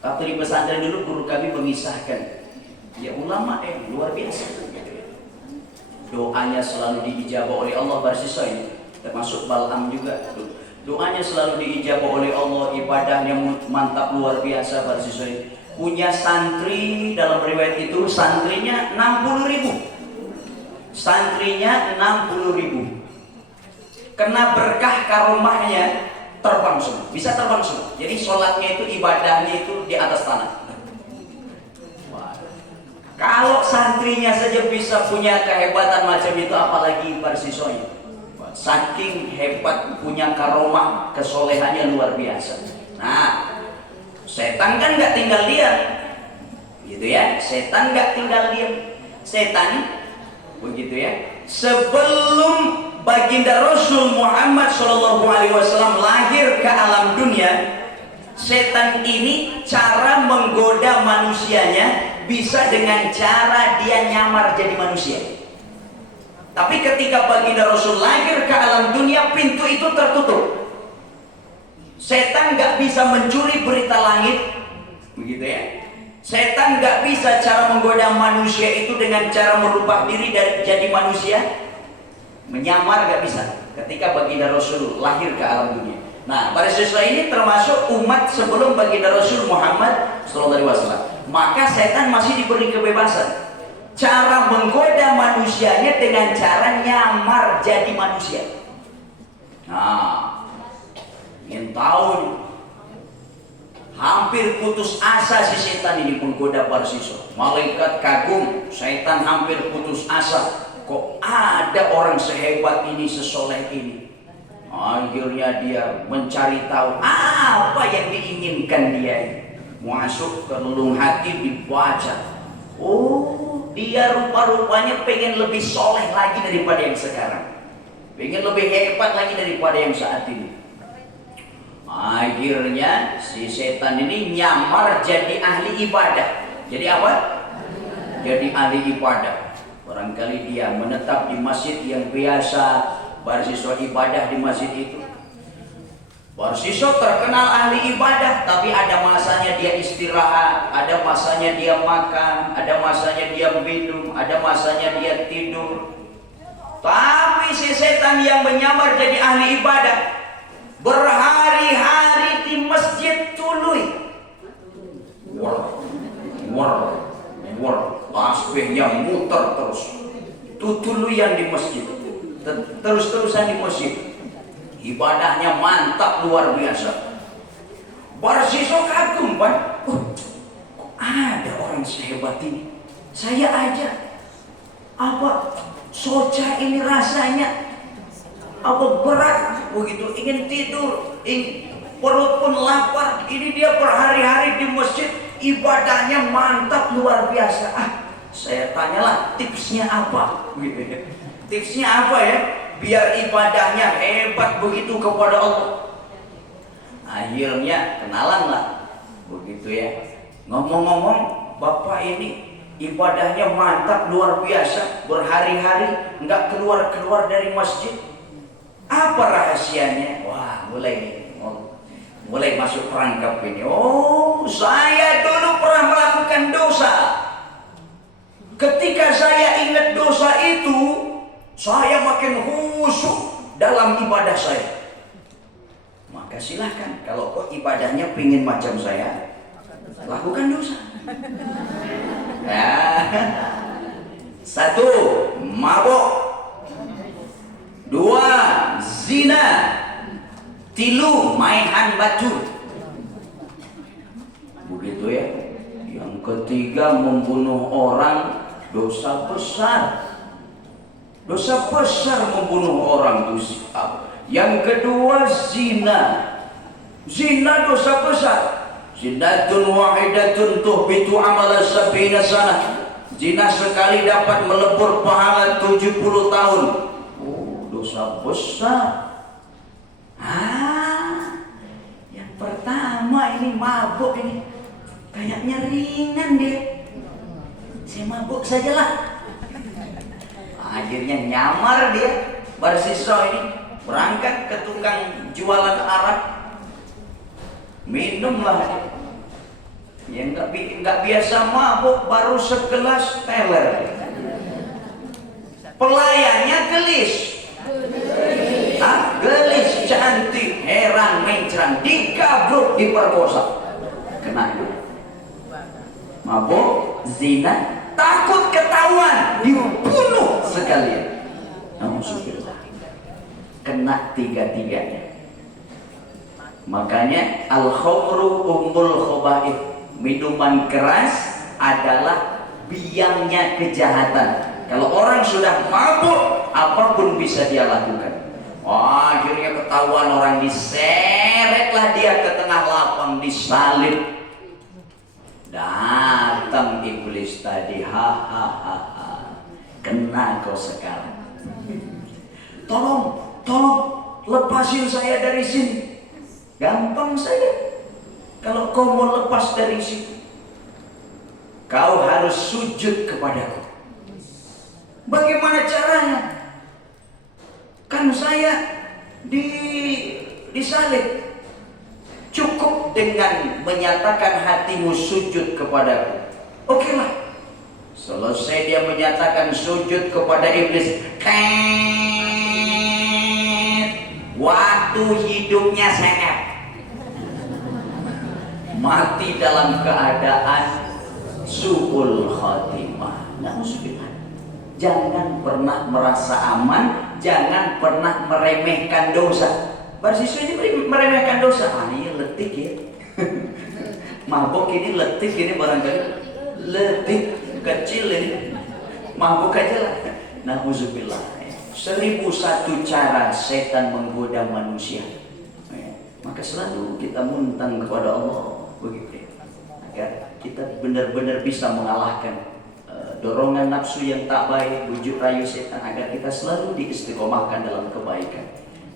waktu di pesantren dulu guru kami memisahkan. Ya ulama luar biasa. Doanya selalu diijabah oleh Allah Barsiso ini, termasuk Bal'am juga. Doanya selalu diijabah oleh Allah, ibadahnya mantap luar biasa Barsiso ini. Punya santri, dalam riwayat itu santrinya 60.000. Santrinya 60.000. Kena berkah karomahnya, terbang semua, bisa terbang semua. Jadi sholatnya itu, ibadahnya itu di atas tanah. Kalau santrinya saja bisa punya kehebatan macam itu, apalagi para siswanya. Saking hebat, punya karomah, kesolehannya luar biasa. Nah, setan kan nggak tinggal diam, gitu ya. Setan nggak tinggal diam. Setan, begitu ya. Sebelum baginda Rasul Muhammad SAW lahir ke alam dunia, setan ini cara menggoda manusianya bisa dengan cara dia nyamar jadi manusia. Tapi ketika baginda Rasul lahir ke alam dunia, pintu itu tertutup. Setan nggak bisa mencuri berita langit, begitu ya. Setan nggak bisa cara menggoda manusia itu dengan cara merubah diri dari jadi manusia, menyamar nggak bisa. Ketika baginda Rasul lahir ke alam dunia. Nah, para siswa ini termasuk umat sebelum baginda Rasul Muhammad SAW. Maka setan masih diberi kebebasan. Cara menggoda manusianya dengan cara nyamar jadi manusia. Nah, ingin tahu, hampir putus asa si setan ini menggoda para siswa. Malaikat kagum, setan hampir putus asa. Kok ada orang sehebat ini, sesoleh ini? Akhirnya dia mencari tahu apa yang diinginkan dia. Masuk ke relung hati, dibaca. Oh, dia rupa-rupanya pengen lebih soleh lagi daripada yang sekarang. Pengen lebih hebat lagi daripada yang saat ini. Akhirnya si setan ini nyamar jadi ahli ibadah. Jadi apa? Jadi ahli ibadah. Barangkali dia menetap di masjid yang biasa bersiswa ibadah di masjid itu. Bersiswa terkenal ahli ibadah, tapi ada masanya dia istirahat, ada masanya dia makan, ada masanya dia minum, ada masanya dia tidur. Tapi si setan yang menyamar jadi ahli ibadah berhari-hari di masjid tului. Tasbihnya muter terus. Itu tuluyan di masjid. Terus-terusan di masjid. Ibadahnya mantap luar biasa. Bersiswa kagum, Pak. Kok ada orang sehebat ini? Saya aja. Apa soja ini rasanya? Apa berat begitu? Ingin tidur, perut pun lapar. Ini dia berhari-hari di masjid, ibadahnya mantap luar biasa. Saya tanyalah tipsnya apa? Tipsnya apa ya? Biar ibadahnya hebat begitu kepada Allah. Akhirnya kenalan lah, begitu ya. Ngomong-ngomong, bapak ini ibadahnya mantap luar biasa, berhari-hari nggak keluar dari masjid. Apa rahasianya? Wah, mulai masuk perangkap ini. Oh, saya dulu pernah melakukan dosa. Ketika saya ingat dosa itu, saya makin khusyuk dalam ibadah saya. Maka silahkan, kalau kok ibadahnya pingin macam saya, lakukan dosa. Ya. 1. Mabok. 2. Zina. 3. Maihan batu. Begitu ya. Yang ketiga, membunuh orang, dosa besar. Dosa besar membunuh orang itu. Yang kedua, zina. Zina dosa besar. Zinatun wahidatun tuhbitu amala sabina sana. Zina sekali dapat melebur pahala 70 tahun. Oh, dosa besar. Yang pertama ini mabuk ini. Kayaknya ringan deh. Saya mabuk sajalah. Akhirnya nyamar dia, bersiswa ini berangkat ke tukang jualan arak, minumlah dia. Ya nggak biasa mabuk, baru segelas teler. Pelayannya gelis, gelis cantik, heran mencran, dikabruk, diperkosa, kena mabuk, zina. Takut ketahuan, dibunuh sekalian. Alhamdulillah. Kena tiga-tiganya. Makanya al-khamru ummul khaba'ith, minuman keras adalah biangnya kejahatan. Kalau orang sudah mabuk, apapun bisa dia lakukan. Wah, akhirnya ketahuan orang, diseretlah dia ke tengah lapang, disalib. Datang iblis tadi, hahaha, kena kau sekarang. Tolong, lepasin saya dari sini. Gampang saja. Kalau kau mau lepas dari sini, kau harus sujud kepadaku. Bagaimana caranya? Kan saya disalib. Cukup dengan menyatakan hatimu sujud kepadaku. Oke lah. Selesai dia menyatakan sujud kepada iblis, waktu hidupnya sehat, mati dalam keadaan su'ul khatimah. Na'udzubillah. Jangan pernah merasa aman, jangan pernah meremehkan dosa. Barsiswa ini meremehkan dosa. Ini letik ya. Mabuk ini letik ini barangkali. Letik kecil ini. Mabuk aja lah. Na'udzubillah. 1001 cara setan menggoda manusia. Maka selalu kita muntang kepada Allah begitu, agar kita benar-benar bisa mengalahkan dorongan nafsu yang tak baik, bujuk rayu setan, agar kita selalu diistiqomahkan dalam kebaikan.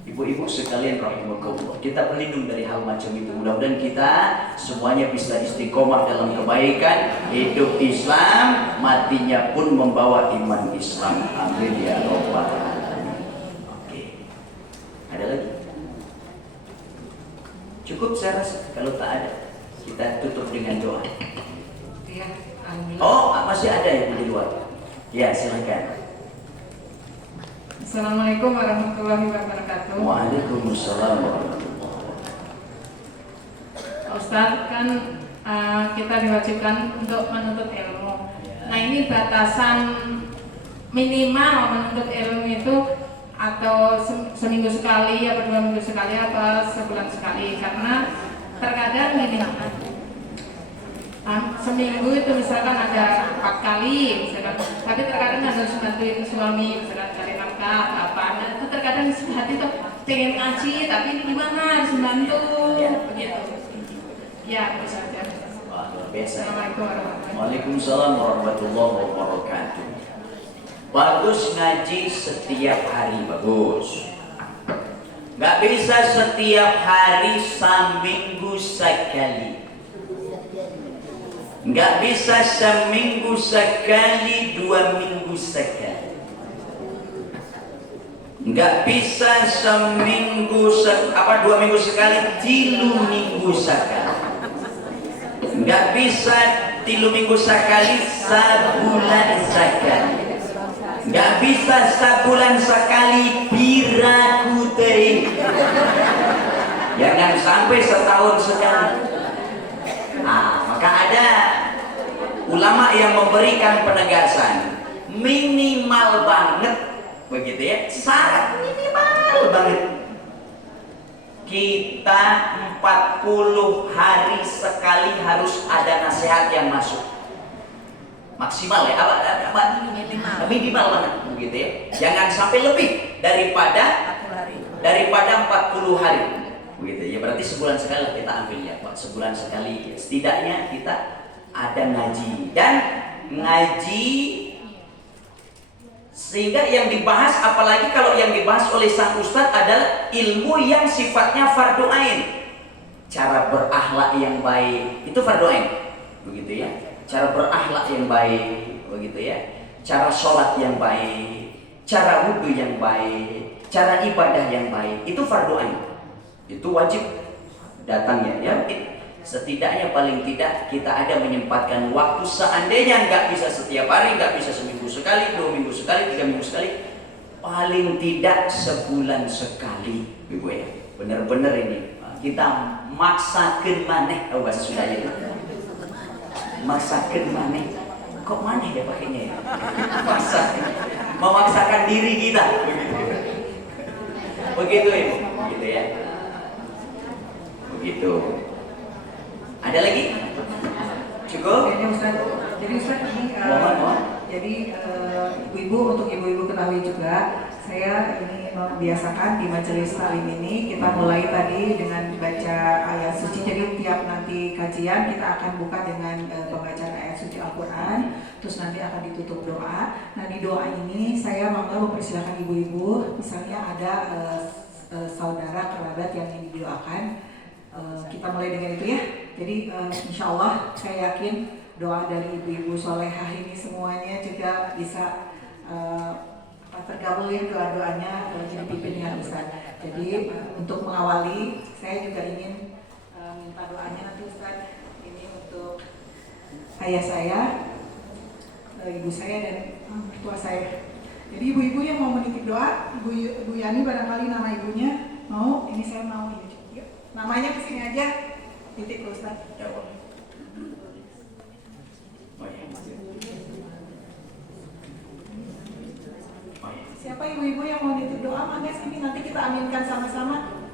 Ibu-ibu sekalian rahimakumullah, kita berlindung dari hal macam itu. Mudah-mudahan kita semuanya bisa istiqomah dalam kebaikan, hidup Islam, matinya pun membawa iman Islam. Amin ya rabbal alamin. Oke. Ada lagi? Cukup saya rasa. Kalau tak ada, kita tutup dengan doa. Ya, alhamdulillah. Oh, masih ada yang di luar. Ya, silakan. Assalamualaikum warahmatullahi wabarakatuh. Waalaikumsalam warahmatullahi wabarakatuh. Ustaz, kan kita diwajibkan untuk menuntut ilmu. Nah, ini batasan minimal menuntut ilmu itu atau seminggu sekali, apa 2 minggu sekali, apa sebulan sekali? Karena terkadang gini, seminggu itu misalkan ada 4 kali, misalkan, tapi terkadang harus bantuin suami, misalkan cari nafkah apa. Nah, itu terkadang hati tuh pengen ngaji, tapi ini gimana harus membantu, begitu. Ya, itu saja. Luar biasa. Assalamualaikum warahmatullahi wabarakatuh. Waalaikumsalam warahmatullahi wabarakatuh. Bagus ngaji setiap hari, bagus. Gak bisa setiap hari, seminggu sekali. Gak bisa seminggu sekali, 2 minggu sekali. Gak bisa seminggu 2 minggu sekali, 3 minggu sekali. Gak bisa 3 minggu sekali, sebulan sekali. Gak bisa sebulan sekali, biraku teh. Jangan sampai setahun sekali. Maka ada ulama yang memberikan penegasan minimal banget, begitu ya, syarat minimal banget. Kita 40 hari sekali harus ada nasihat yang masuk. Maksimal ya, minimal banget, begitu ya. Jangan sampai lebih daripada 40 hari. Begitu ya, berarti sebulan sekali lah kita ambil ya, Pak. Sebulan sekali setidaknya kita ada ngaji, dan ngaji sehingga yang dibahas, apalagi kalau yang dibahas oleh sang ustadz adalah ilmu yang sifatnya fardu ain. Cara berakhlak yang baik itu fardu ain, begitu ya. Cara berakhlak yang baik, begitu ya. Cara sholat yang baik, cara wudhu yang baik, cara ibadah yang baik, itu fardu ain. Itu wajib datangnya ya. Setidaknya paling tidak kita ada menyempatkan waktu, seandainya nggak bisa setiap hari, nggak bisa seminggu sekali, 2 minggu sekali, 3 minggu sekali, paling tidak sebulan sekali, ibu ya. Bener-bener ini kita maksakan maneh, bahasa Sundanya itu maksakan maneh. Kok maneh ya pakainya ya? Memaksakan diri kita, begitu ibu, begitu ya. Begitu. Ada lagi? Cukup? Jadi Ustaz ini jadi ibu-ibu, untuk ibu-ibu ketahui juga, saya ini membiasakan di majelis taklim ini kita mulai tadi dengan baca ayat suci. Jadi tiap nanti kajian kita akan buka dengan pembacaan ayat suci Al-Quran, terus nanti akan ditutup doa. Nah di doa ini saya mempersilahkan ibu-ibu, misalnya ada saudara kerabat yang ingin didoakan, kita mulai dengan itu ya. Jadi insya Allah saya yakin doa dari ibu-ibu solehah ini semuanya juga bisa tergabung ya doa-doanya jadi pimpin dengan Ustaz. Jadi untuk mengawali saya juga ingin minta doanya nanti Ustaz, ini untuk ayah saya, ibu saya dan mertua saya. Jadi ibu-ibu yang mau menitip doa, Ibu Yani barangkali nama ibunya mau, ini saya mau ini. Yuk, namanya kesini aja, titip ke Ustaz. Siapa ibu-ibu yang mau nitip doa, mangga sini, nanti kita aminkan sama-sama.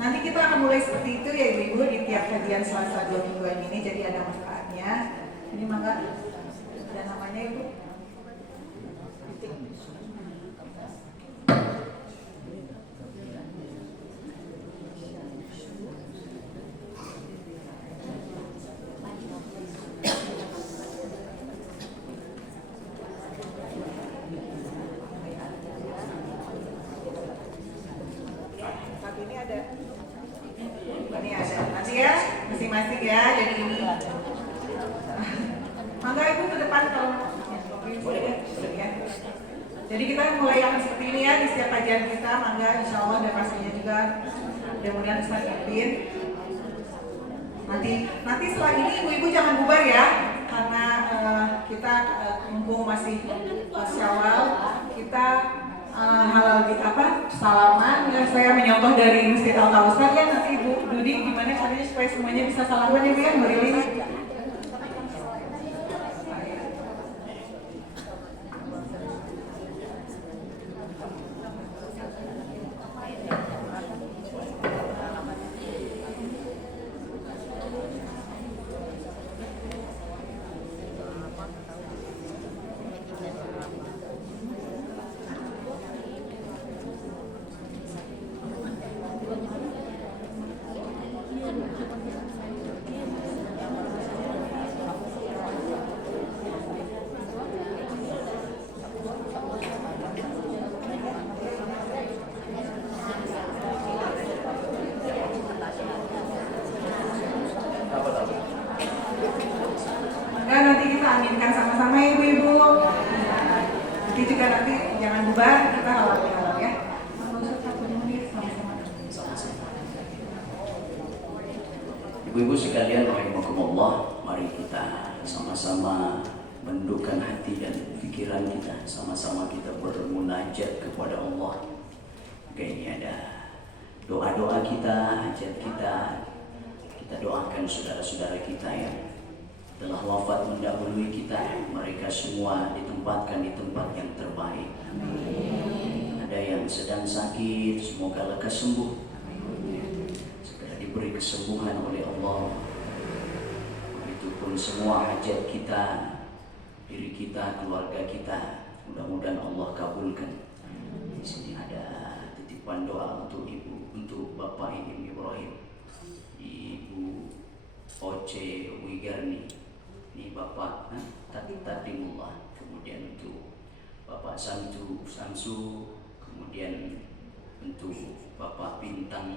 Nanti kita akan mulai seperti itu ya ibu-ibu di tiap kajian Selasa 2 mingguan ini, jadi ada manfaatnya. Ini mangga, ada namanya ibu. Ini ada, nanti ya masing-masing ya. Jadi ini, mangga ibu ke depan kalau ya. Jadi kita mulai akan seperti ini ya di setiap kajian kita, mangga insya Allah, dan pastinya juga mudah-mudahan Ustaz pimpin. Nanti setelah ini ibu-ibu jangan bubar ya, karena kita mumpung masih Syawal, kita halal di salaman ya. Saya menyontoh dari Masjid Al-Kausar ya. Nanti Ibu Dudi gimana caranya supaya semuanya bisa salaman ya Bu ya, Mbak nanti kita aminkan sama-sama ya ibu-ibu. Nanti juga nanti jangan bubar, kita halal ya. Ibu-ibu sekalian rahimakumullah, mari kita sama-sama mendukkan hati dan pikiran kita, sama-sama kita bermunajat kepada Allah. Oke, ini ada doa-doa kita, hajat kita. Kita doakan saudara-saudara kita yang telah wafat mendahului kita, mereka semua ditempatkan di tempat yang terbaik. Ada yang sedang sakit, semoga lekas sembuh, segera diberi kesembuhan oleh Allah. Begitupun semua hajat kita, diri kita, keluarga kita, mudah-mudahan Allah kabulkan. Di sini ada titipan doa untuk ibu, untuk Bapak Ibrahim, Ibu Oce Wigarni, ini Bapak Tatimullah, kemudian untuk Bapak Samsu, kemudian untuk Bapak Bintang,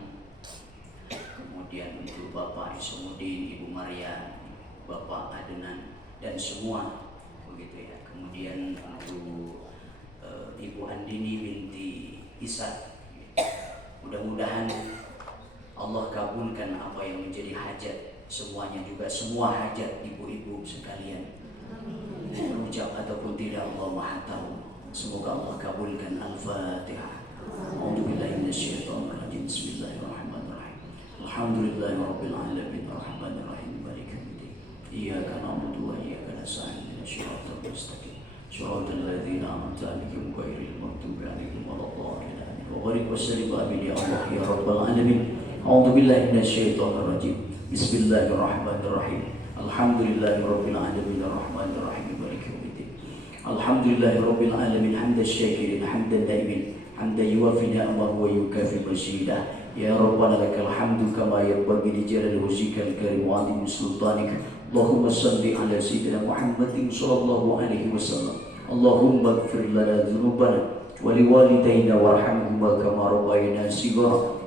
kemudian untuk Bapak Isomudin, Ibu Maria, Bapak Adenan, dan semua begitu ya. Kemudian untuk Ibu Andini binti Isa, mudah-mudahan Allah kabulkan apa yang menjadi hajat semuanya, juga semua hajat ibu-ibu sekalian, ucap ataupun tidak Allah Maha Tahu. Semoga Allah kabulkan. Al-Fatihah. A'udzubillahi minasyaitonir rajim. Bismillahirrahmanirrahim. Alhamdulillahirabbil alamin arrahmanir rahim maliki yaumiddin. Iyyaka na'budu wa iyyaka nasta'in. Shiratal mustaqim. Shiratal ladzina an'amta 'alaihim ghairil maghdubi 'alaihim waladdallin. Wa barik wa sallim amin ya Allah ya rabbal alamin. A'udzu billahi minasyaitonir rajim. Bismillahirrahmanirrahim. Alhamdulillahirabbil alamin arrahmanir rahim maliki yaumiddin. Alhamdulillahirabbil alamin hamdan syakirin hamdan daimin hamdan yuwafi ni'amahu wa yukafi mazidah. Ya Rabbana lakal hamdu kama yanbaghi li jalali wajhikal karim wa 'azimi sultanik. Allahumma shalli ala sayyidina Muhammadin sallallahu alaihi wasallam. Allahumma ighfir lana dhunubana wa liwalidayna warhamhuma kama rabbayana shighara.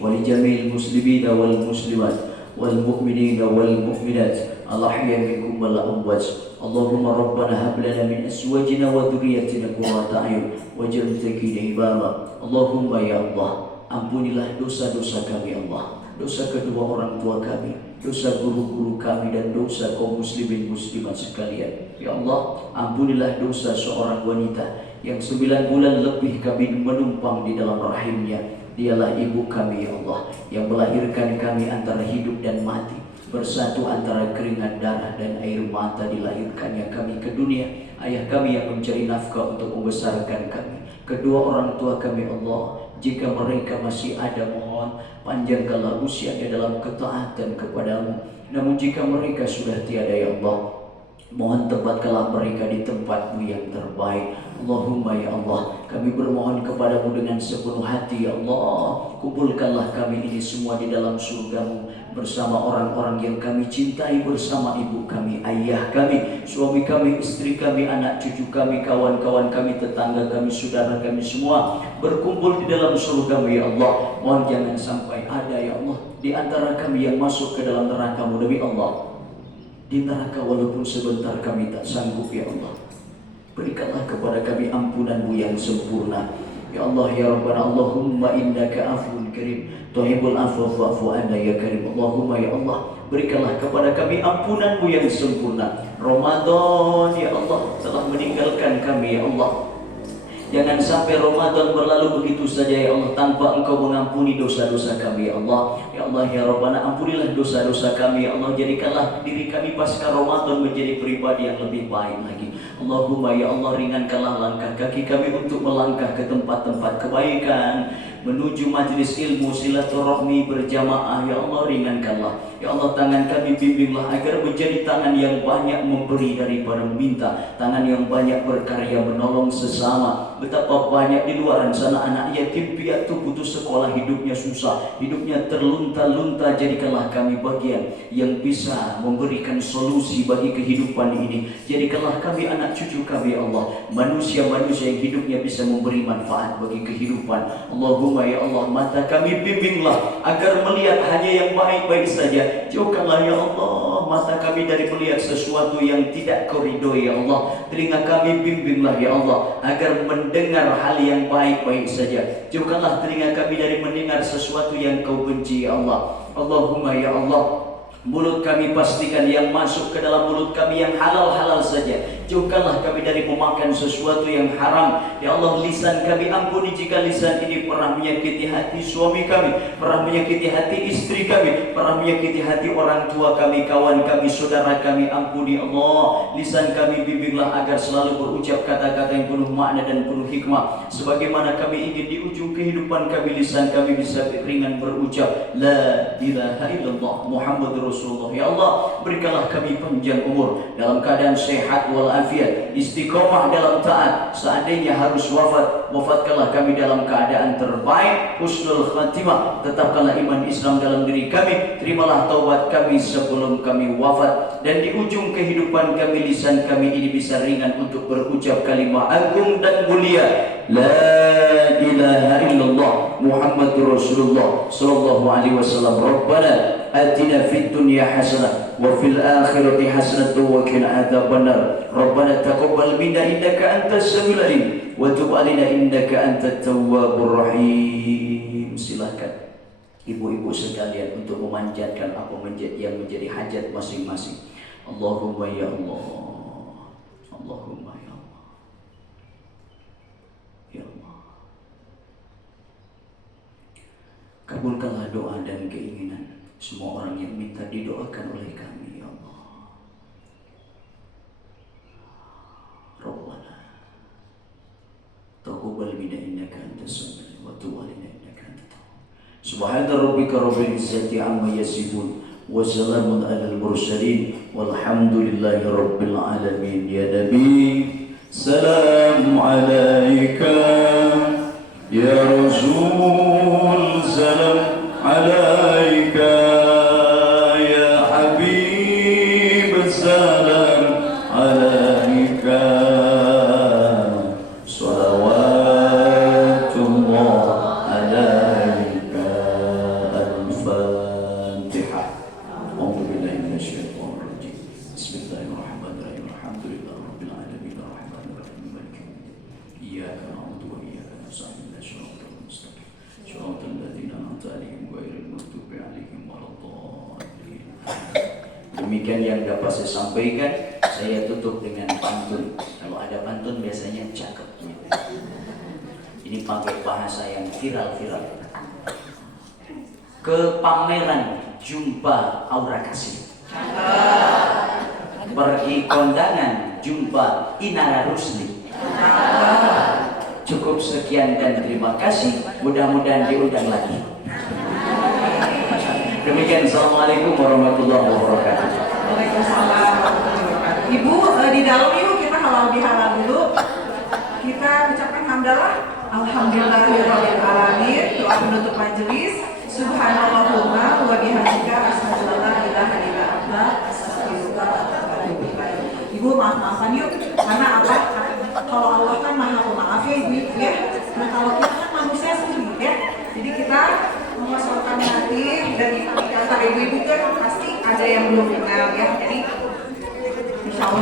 ولجميع المسلمين والمسلمات والمؤمنين والمؤمنات الأحياء منكم والأموات اللهم ربنا هب لنا من أزواجنا وذريتنا قرة أعين واجعل المتقين إماما اللهم يا الله ampunilah dosa-dosa kami Allah, dosa kedua orang tua kami, dosa guru-guru kami dan dosa kaum muslimin muslimat sekalian. Ya Allah, ampunilah dosa seorang wanita yang 9 bulan lebih kami menumpang di dalam rahimnya. Dialah ibu kami ya Allah, yang melahirkan kami antara hidup dan mati, bersatu antara keringat darah dan air mata dilahirkannya kami ke dunia. Ayah kami yang mencari nafkah untuk membesarkan kami, kedua orang tua kami Allah, jika mereka masih ada mohon panjangkanlah usianya dalam ketaatan kepadamu. Namun jika mereka sudah tiada ya Allah, mohon tempatkanlah mereka di tempat-Mu yang terbaik. Allahumma ya Allah, kami bermohon kepadamu dengan sepenuh hati ya Allah, kumpulkanlah kami ini semua di dalam surga-Mu bersama orang-orang yang kami cintai, bersama ibu kami, ayah kami, suami kami, istri kami, anak cucu kami, kawan-kawan kami, tetangga kami, saudara kami semua berkumpul di dalam surga-Mu ya Allah. Mohon jangan sampai ada ya Allah di antara kami yang masuk ke dalam neraka-Mu demi Allah. Di neraka walaupun sebentar kami tak sanggup ya Allah, berikanlah kepada kami ampunan-Mu yang sempurna ya Allah ya Rabbana. Allahumma innaka afun karim tuhibbul afwa fa'fu anna ya karim. Allahumma ya Allah, berikanlah kepada kami ampunan-Mu yang sempurna. Ramadan ya Allah telah meninggalkan kami ya Allah. Jangan sampai Ramadan berlalu begitu saja ya Allah tanpa Engkau mengampuni dosa-dosa kami ya Allah. Ya Allah ya Rabbana, ampunilah dosa-dosa kami ya Allah. Jadikanlah diri kami pasca Ramadan menjadi pribadi yang lebih baik lagi. Allahumma ya Allah, ringankanlah langkah kaki kami untuk melangkah ke tempat-tempat kebaikan, menuju majlis ilmu silaturahmi berjamaah ya Allah. Ringankanlah ya Allah tangan kami, bimbinglah agar menjadi tangan yang banyak memberi daripada meminta, tangan yang banyak berkarya menolong sesama. Betapa banyak di luar sana anak yatim piatu putus sekolah, hidupnya susah, hidupnya terlunta-lunta. Jadikanlah kami bagian yang bisa memberikan solusi bagi kehidupan ini. Jadikanlah kami anak cucu kami ya Allah, manusia-manusia yang hidupnya bisa memberi manfaat bagi kehidupan. Allahumma ya Allah, mata kami bimbinglah agar melihat hanya yang baik-baik saja. Jauhkanlah ya Allah mata kami dari melihat sesuatu yang tidak Kau ridhoi ya Allah. Telinga kami bimbinglah ya Allah agar mendengar hal yang baik-baik saja. Jauhkanlah telinga kami dari mendengar sesuatu yang Kau benci ya Allah. Allahumma ya Allah, mulut kami pastikan yang masuk ke dalam mulut kami yang halal-halal saja. Jauhkanlah kami dari memakan sesuatu yang haram ya Allah. Lisan kami ampuni jika lisan ini pernah menyakiti hati suami kami, pernah menyakiti hati istri kami, pernah menyakiti hati orang tua kami, kawan kami, saudara kami. Ampuni Allah. Lisan kami bimbinglah agar selalu berucap kata-kata yang penuh makna dan penuh hikmah. Sebagaimana kami ingin di ujung kehidupan kami lisan kami bisa ringan berucap la ilaha illallah Muhammadur Rasulullah. Ya Allah, berikanlah kami panjang umur dalam keadaan sehat walafiat, istiqomah dalam taat. Seandainya harus wafat, wafatkanlah kami dalam keadaan terbaik, husnul khatimah. Tetapkanlah iman Islam dalam diri kami. Terimalah taubat kami sebelum kami wafat, dan di ujung kehidupan kami lisan kami ini bisa ringan untuk berucap kalimah agung dan mulia la ilaha illallah Muhammadur Rasulullah sallallahu alaihi wasallam. Rabbana atina fid dunya hasanah wa fil akhirati hasanah wa qina adzabannar. Rabbana taqabbal minna innaka antas samiul alim wa tub alaina innaka antat tawwabur rahim. Silakan ibu-ibu sekalian untuk memanjatkan apa yang menjadi hajat masing-masing. Allahumma ya Allah, Allahumma ya Allah, ya Allah, kabulkanlah doa dan keinginan semua orang yang minta didoakan oleh kami ya Allah. Rabbana taqabbal minna innaka antas samiul alim wa tub alaina innaka antat tawwab. Subhana rabbika rabbil izzati amma yasifun wa salamun alal mursalin walhamdulillahi rabbil alamin. Ya Nabi, salam alaika ya Rasul, salam alaika ya Habib, salam alaika salawatullah alaika. Al-Fatihah. A'udzu billahi minasyaitonir rajim. Bismillahirrahmanirrahim. Alhamdulillahi rabbil alamin arrahmanir rahim maliki yaumiddin. Iyyaka na'budu wa iyyaka nasta'in. Shiratal mustaqim. Shiratal ladzina an'amta 'alaihim ghairil maghdubi 'alaihim waladdallin. Demikian yang dapat saya sampaikan. Saya tutup dengan pantun. Kalau ada pantun biasanya cakep. Ini pakai bahasa yang viral-viral. Ke pameran jumpa aura kasih. Pergi kondangan jumpa Inara Rusli. Cukup sekian dan terima kasih. Mudah-mudahan diundang lagi. Demikian, assalamualaikum warahmatullahi wabarakatuh. Waalaikumsalam warahmatullahi wabarakatuh. Ibu di dalam yuk, kita halal bihalal dulu. Kita ucapkan hamdalah. Alhamdulillahirabbil alamin. Doa penutup majelis. Subhanallahumma wa bihamdika asyhadu an la ilaha illa anta astaghfiruka wa atubu ilaik. Ibu maaf-maafan yuk. Karena apa? Kalau Allah kan Maha Pemaaf ya Ibu ya. Nah kalau kita kan manusia sendiri ya. Jadi kita memasukkan hati dan kata ibu-ibu kan pasti ada yang belum kenal ya. Jadi insya Allah